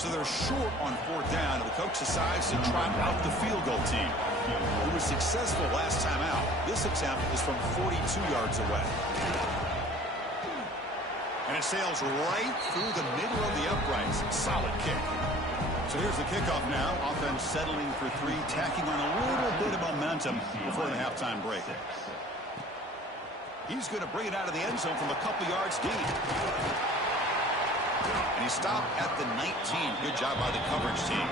So they're short on fourth down, and the coach decides to trot out the field goal team. Who was successful last time out. This attempt is from 42 yards away. And it sails right through the middle of the uprights. Solid kick. So here's the kickoff now. Offense settling for 3, tacking on a little bit of momentum before the halftime break. He's going to bring it out of the end zone from a couple yards deep. And he stopped at the 19. Good job by the coverage team.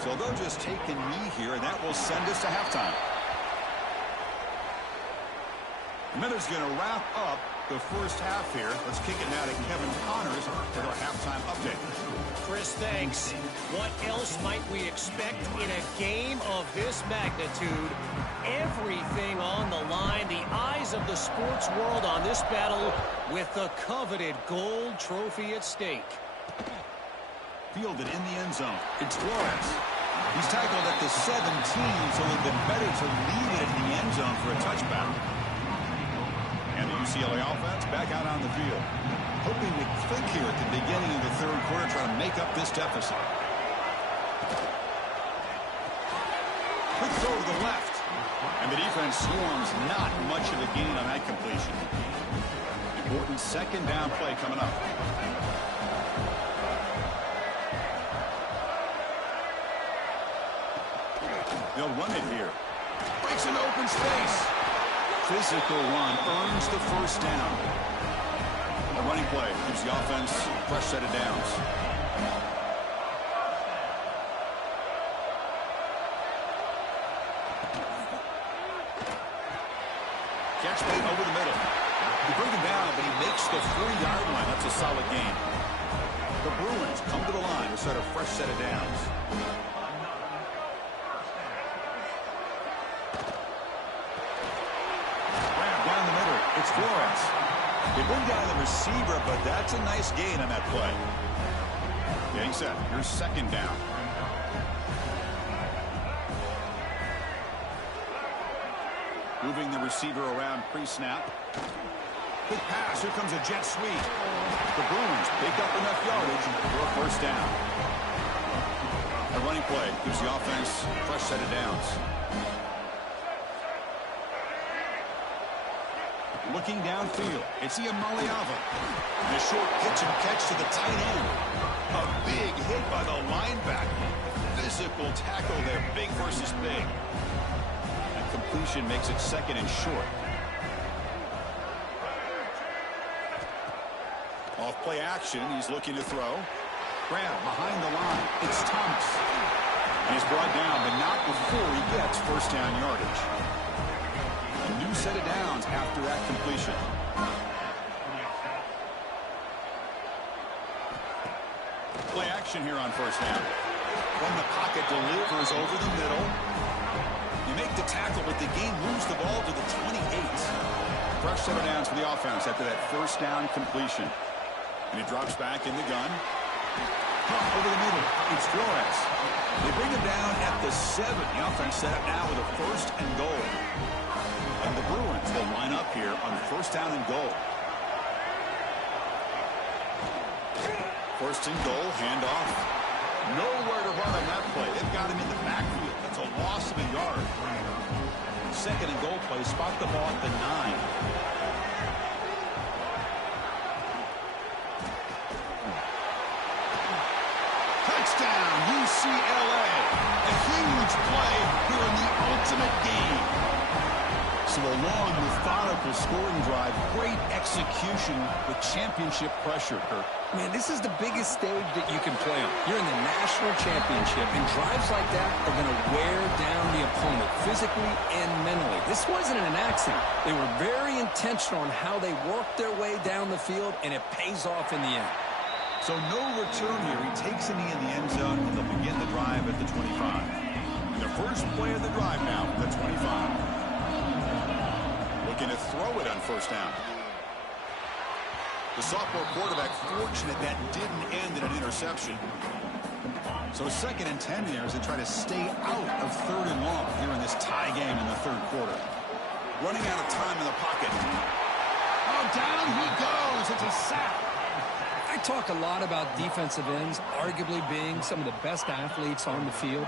So they'll just take a knee here, and that will send us to halftime. And then it's going to wrap up the first half here. Let's kick it now to Kevin Connors with our halftime update. Chris, thanks. What else might we expect in a game of this magnitude? Everything on the line. The eyes of the sports world on this battle with the coveted gold trophy at stake. Fielded in the end zone. It's Flores. He's tackled at the 17, so it would have been better to leave it in the end zone for a touchback. And the UCLA offense back out on the field. Hoping to click here at the beginning of the third quarter, trying to make up this deficit. Quick throw to the left. And the defense swarms, not much of a gain on that completion. Important second down play coming up. They'll run it here. Breaks into open space. Physical run earns the first down. A running play gives the offense a fresh set of downs. Catch made over the middle. He brings him down, but he makes the 40-yard line. That's a solid gain. The Bruins come to the line to set a fresh set of downs. It's Flores. They bring down the receiver, but that's a nice gain on that play. Getting set. Here's second down. Moving the receiver around pre-snap. Quick pass. Here comes a jet sweep. The Bruins pick up enough yardage for a first down. A running play gives the offense a fresh set of downs. Looking downfield, it's Iamaleava. And a short pitch and catch to the tight end. A big hit by the linebacker. Physical tackle there, big versus big. And completion makes it second and short. Off play action, he's looking to throw. Grab behind the line, it's Thomas. And he's brought down, but not before he gets first down yardage. A new set of downs after that completion. Play action here on first down. From the pocket, delivers over the middle. You make the tackle, but the game moves the ball to the 28. Fresh set of downs for the offense after that first down completion. And he drops back in the gun. Pump over the middle. It's Flores. They bring him down at the 7. The offense set up now with a first and goal. And the Bruins will line up here on first down and goal. First and goal, handoff. Nowhere to run on that play. They've got him in the backfield. That's a loss of a yard. Second and goal play, spot the ball at the 9. Touchdown, UCLA. A huge play here in the ultimate game. So a long, methodical scoring drive, great execution with championship pressure, Kirk. Man, this is the biggest stage that you can play on. You're in the national championship, and drives like that are going to wear down the opponent physically and mentally. This wasn't an accident. They were very intentional on how they worked their way down the field, and it pays off in the end. So no return here. He takes a knee in the end zone, and they'll begin the drive at the 25. And the first play of the drive now, the 25. Looking to throw it on first down. The sophomore quarterback fortunate that didn't end in an interception. So second and 10 here as they try to stay out of third and long here in this tie game in the third quarter. Running out of time in the pocket. Oh, down he goes. It's a sack. I talk a lot about defensive ends arguably being some of the best athletes on the field.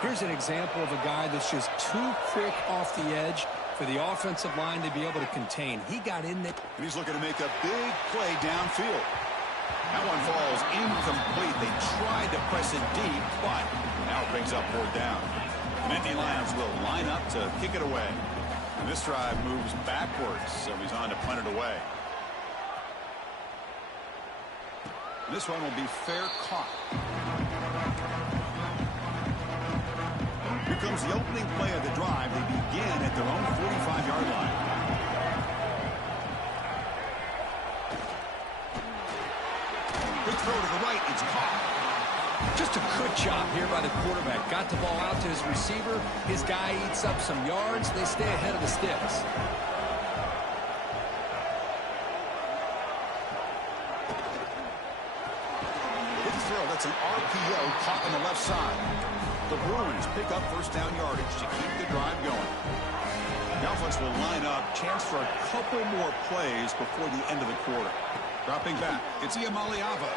Here's an example of a guy that's just too quick off the edge for the offensive line to be able to contain. He got in there. And he's looking to make a big play downfield. That one falls incomplete. They tried to press it deep, but now it brings up fourth down. The Nittany Lions will line up to kick it away. And this drive moves backwards, so he's on to punt it away. And this one will be fair caught. Here comes the opening play of the drive. They begin at their own 45-yard line. Good job here by the quarterback. Got the ball out to his receiver. His guy eats up some yards. They stay ahead of the sticks. Good throw. That's an RPO caught on the left side. The Bruins pick up first down yardage to keep the drive going. The offense will line up. Chance for a couple more plays before the end of the quarter. Dropping back. It's Iamaleava.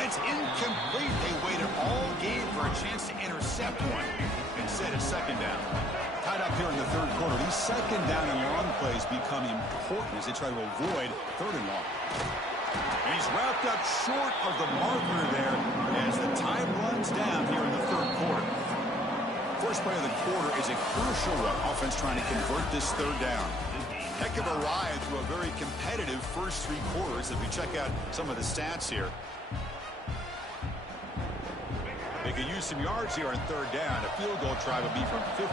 It's incomplete. They waited all game for a chance to intercept one. Instead, it's second down. Tied up here in the third quarter. These second down and long plays become important as they try to avoid third and long. And he's wrapped up short of the marker there as the time runs down here in the third quarter. First play of the quarter is a crucial one. Offense trying to convert this third down. Heck of a ride through a very competitive first three quarters if you check out some of the stats here. They could use some yards here on third down. A field goal try would be from 54.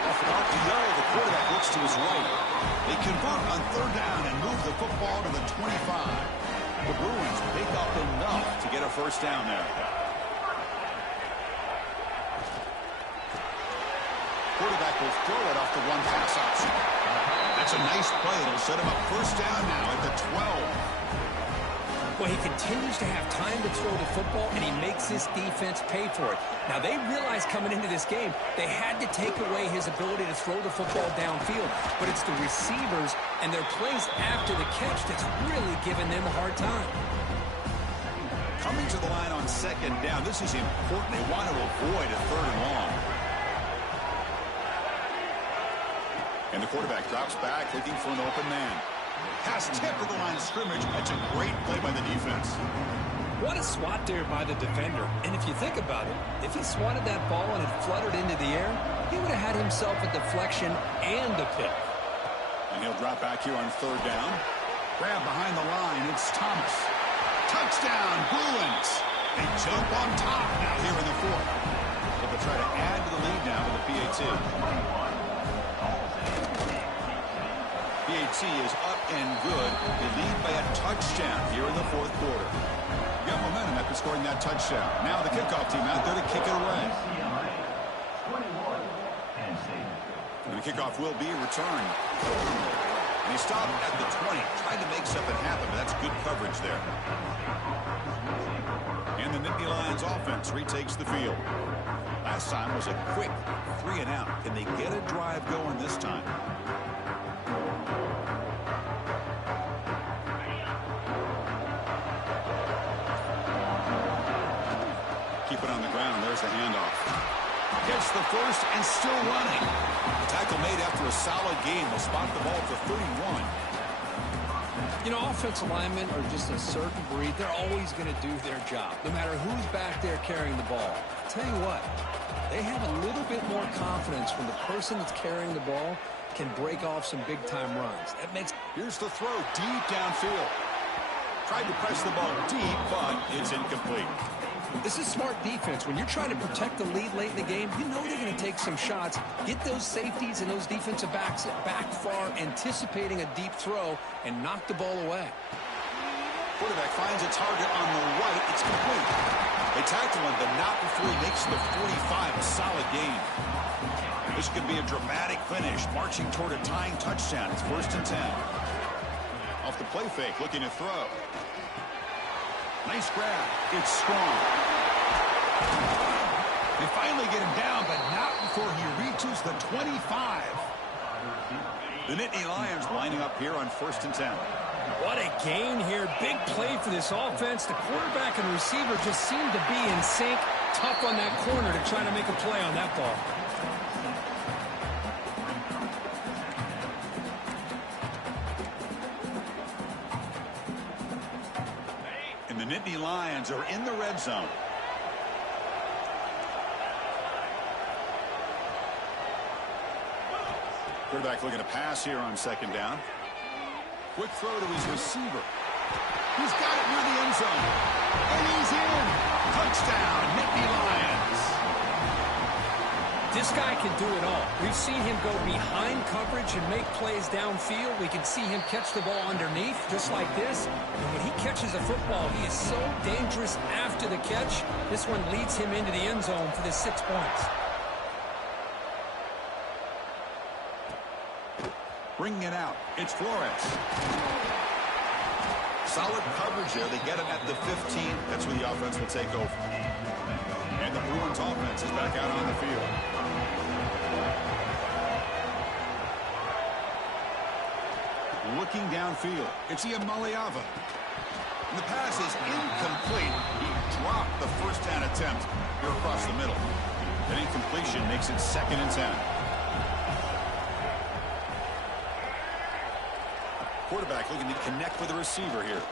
Off an RPO, the quarterback looks to his right. They convert on third down and move the football to the 25. The Bruins pick up enough to get a first down there. Quarterback will throw it off the one pass option. That's a nice play. It'll set him up first down now at the 12. Well, he continues to have time to throw the football, and he makes his defense pay for it. Now, they realized coming into this game they had to take away his ability to throw the football downfield. But it's the receivers and their plays after the catch that's really giving them a hard time. Coming to the line on second down, this is important. They want to avoid a third and long. And the quarterback drops back, looking for an open man. Pass tipped to the line of scrimmage. That's a great play by the defense. What a swat there by the defender. And if you think about it, if he swatted that ball and it fluttered into the air, he would have had himself a deflection and a pick. And he'll drop back here on third down. Grab behind the line. It's Thomas. Touchdown, Bruins. They jump on top now here in the fourth. So they'll try to add to the lead now with the PAT. PAT is up and good. They lead by a touchdown here in the fourth quarter. You got momentum after scoring that touchdown. Now the kickoff team out there to kick it away. And the kickoff will be returned. And he stopped at the 20. Tried to make something happen, but that's good coverage there. And the Nittany Lions offense retakes the field. Last time was a quick 3 and out. Can they get a drive going this time? Keep it on the ground. There's the handoff. Gets the first and still running. The tackle made after a solid game will spot the ball for 31. You know, offensive linemen are just a certain breed. They're always going to do their job, no matter who's back there carrying the ball. I'll tell you what, they have a little bit more confidence when the person that's carrying the ball can break off some big-time runs. That makes... Here's the throw deep downfield. Tried to press the ball deep, but it's incomplete. This is smart defense. When you're trying to protect the lead late in the game, you know they're going to take some shots, get those safeties and those defensive backs back far, anticipating a deep throw, and knock the ball away. Quarterback finds a target on the right. It's complete. They tackle him, but not before he makes the 45. A solid game. This could be a dramatic finish, marching toward a tying touchdown. It's 1st and 10. Off the play fake, looking to throw. Nice grab. It's strong. They finally get him down, but not before he reaches the 25. The Nittany Lions lining up here on 1st and 10. What a gain here. Big play for this offense. The quarterback and receiver just seem to be in sync. Tough on that corner to try to make a play on that ball. And the Nittany Lions are in the red zone. Quarterback looking to pass here on 2nd down. Quick throw to his receiver. He's got it near the end zone. And he's in. Touchdown, Nittany Lions. This guy can do it all. We've seen him go behind coverage and make plays downfield. We can see him catch the ball underneath, just like this. And when he catches a football, he is so dangerous after the catch. This one leads him into the end zone for the 6 points. Bringing it out, it's Flores. Solid coverage there. They get him at the 15. That's where the offense will take over. And the Bruins offense is back out on the field. Looking downfield, it's Iamaleava. And the pass is incomplete. He dropped the first down attempt here across the middle. An incompletion makes it 2nd and 10. Quarterback looking to connect with the receiver here.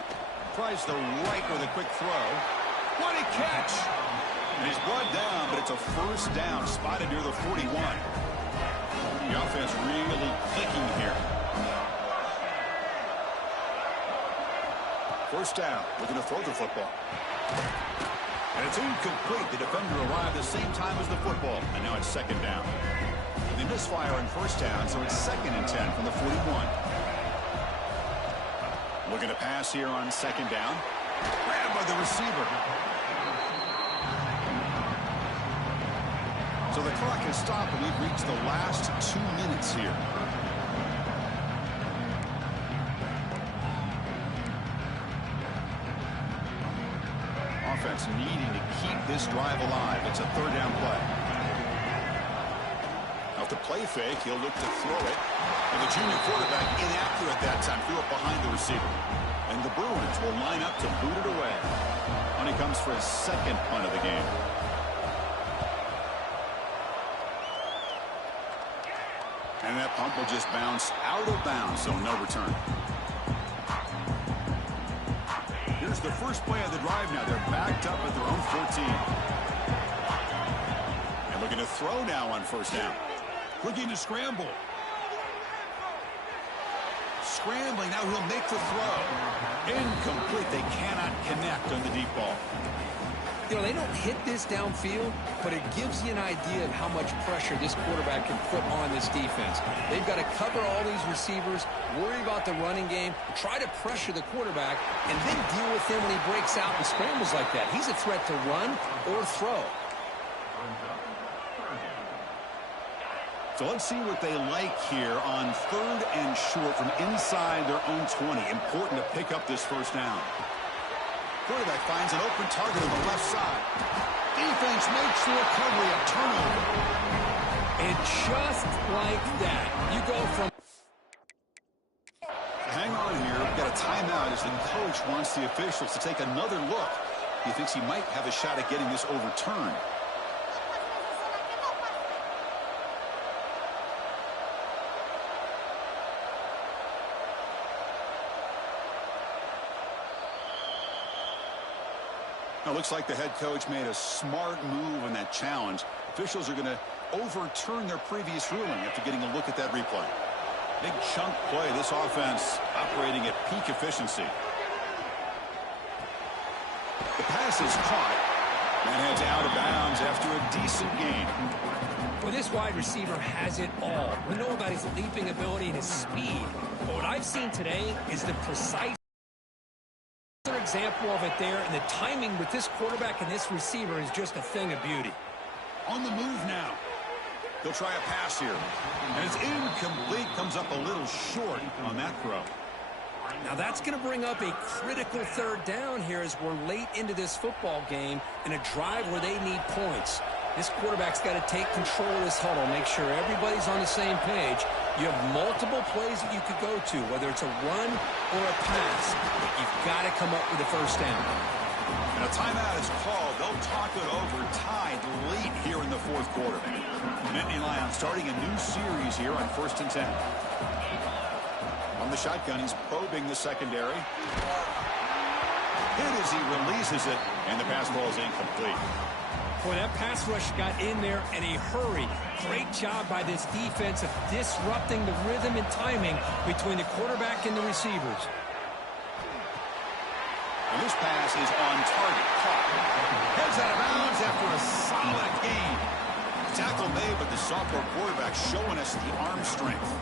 Tries the right with a quick throw. What a catch! And he's brought down, but it's a first down spotted near the 41. The offense really clicking here. First down, looking to throw the football. And it's incomplete. The defender arrived the same time as the football, and now it's 2nd down. They misfire on first down, so it's 2nd and 10 from the 41. Looking to pass here on 2nd down. Grabbed by the receiver. So the clock has stopped, and we've reached the last 2 minutes here. Offense needing to keep this drive alive. It's a 3rd down play. Off the play fake, he'll look to throw it. And the junior quarterback inaccurate that time. Threw it behind the receiver. And the Bruins will line up to boot it away. And he comes for his 2nd punt of the game. And that punt will just bounce out of bounds, so no return. Here's the first play of the drive now. They're backed up at their own 14. And looking to throw now on first down. Looking to scramble. Scrambling, now he'll make the throw. Incomplete. They cannot connect on the deep ball. You know, they don't hit this downfield, but it gives you an idea of how much pressure this quarterback can put on this defense. They've got to cover all these receivers, worry about the running game, try to pressure the quarterback, and then deal with him when he breaks out and scrambles like that. He's a threat to run or throw. So let's see what they like here on 3rd and short from inside their own 20. Important to pick up this first down. Quarterback finds an open target on the left side. Defense makes the recovery, a turnover. And just like that, you go from... Hang on here. We've got a timeout as the coach wants the officials to take another look. He thinks he might have a shot at getting this overturned. Now, looks like the head coach made a smart move on that challenge. Officials are going to overturn their previous ruling after getting a look at that replay. Big chunk play. This offense operating at peak efficiency. The pass is caught and heads out of bounds after a decent gain. Well, this wide receiver has it all. We know about his leaping ability and his speed. But what I've seen today is the precise example of it there, and the timing with this quarterback and this receiver is just a thing of beauty. On the move now. They'll try a pass here. And it's incomplete. Comes up a little short on that throw. Now that's going to bring up a critical 3rd down here as we're late into this football game in a drive where they need points. This quarterback's got to take control of this huddle, make sure everybody's on the same page. You have multiple plays that you could go to, whether it's a run or a pass. But you've got to come up with a first down. And a timeout is called. They'll talk it over, tied late here in the 4th quarter. Nittany Lions starting a new series here on 1st and 10. On the shotgun, he's probing the secondary. Hit as he releases it, and the pass ball is incomplete. Boy, that pass rush got in there in a hurry. Great job by this defense of disrupting the rhythm and timing between the quarterback and the receivers. And this pass is on target. Caught. Heads out of bounds after a solid gain. Tackle made, but the sophomore quarterback showing us the arm strength.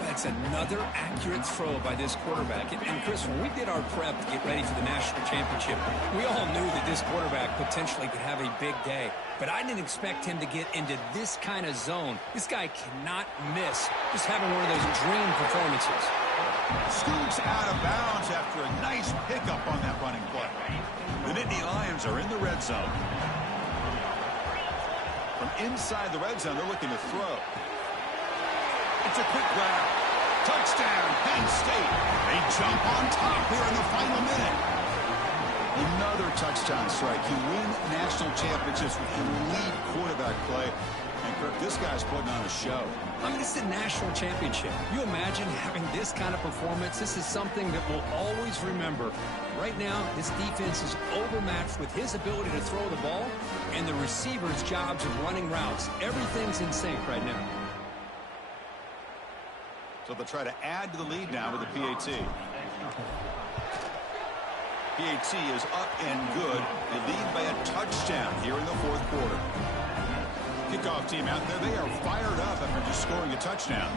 That's another accurate throw by this quarterback. And Chris, when we did our prep to get ready for the national championship, we all knew that this quarterback potentially could have a big day. But I didn't expect him to get into this kind of zone. This guy cannot miss. Just having one of those dream performances. Scoots out of bounds after a nice pickup on that running play. The Nittany Lions are in the red zone. From inside the red zone, they're looking to throw. It's a quick grab. Touchdown, Penn State. They jump on top here in the final minute. Another touchdown strike. You win national championships with elite quarterback play. And Kirk, this guy's putting on a show. I mean, it's a national championship. You imagine having this kind of performance? This is something that we'll always remember. Right now, this defense is overmatched with his ability to throw the ball and the receivers' jobs of running routes. Everything's in sync right now. So they'll try to add to the lead now with the PAT. PAT is up and good. They lead by a touchdown here in the fourth quarter. Kickoff team out there, they are fired up after just scoring a touchdown.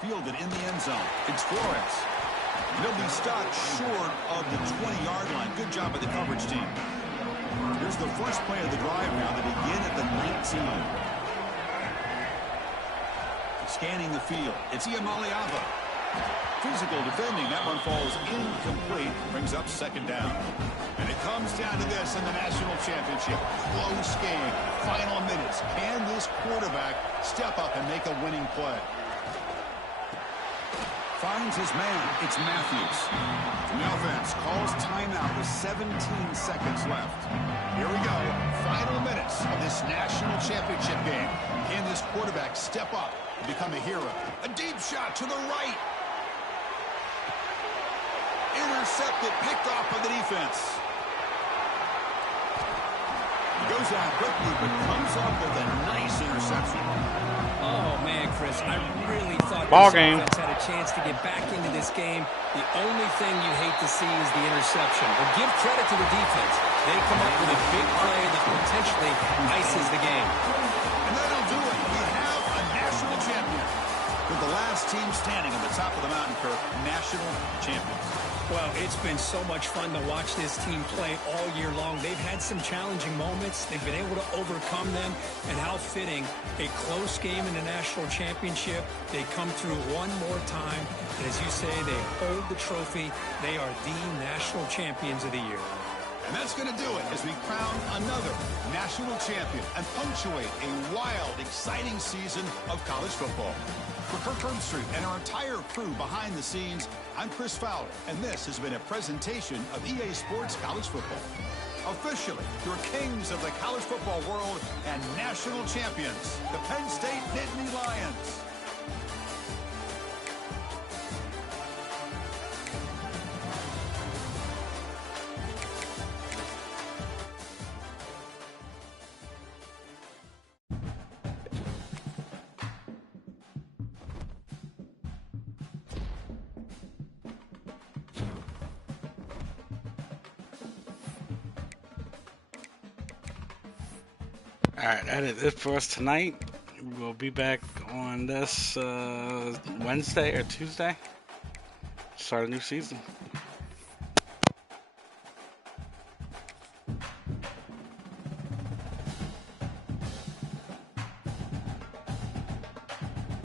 Fielded in the end zone. It's Flores. He'll be stopped short of the 20-yard line. Good job by the coverage team. Here's the first play of the drive now. They begin at the 19. Scanning the field. It's Iamaleava. Physical defending. That one falls incomplete. Brings up second down. And it comes down to this in the national championship. Close game. Final minutes. Can this quarterback step up and make a winning play? Finds his man. It's Matthews. The offense calls timeout with 17 seconds left. Here we go. Final minutes of this national championship game. Can this quarterback step up and become a hero? A deep shot to the right. Intercepted, picked off by the defense. He goes down quickly, but comes up with a nice interception. Oh, man, Chris, I really thought Ball this game. offense had a chance to get back into this game. The only thing you hate to see is the interception. But give credit to the defense. They come up with a big play that potentially ices the game. And that'll do it. We have a national champion. With the last team standing on the top of the mountain, Kirk, national champions. Well, it's been so much fun to watch this team play all year long. They've had some challenging moments. They've been able to overcome them. And how fitting, a close game in the national championship. They come through one more time. And as you say, they hold the trophy. They are the national champions of the year. And that's going to do it as we crown another national champion and punctuate a wild, exciting season of college football. For Kirk Herbstreit and our entire crew behind the scenes, I'm Chris Fowler, and this has been a presentation of EA Sports College Football. Officially, your kings of the college football world and national champions, the Penn State Nittany Lions. Alright, that is it for us tonight. We'll be back on this Wednesday or Tuesday. Start a new season.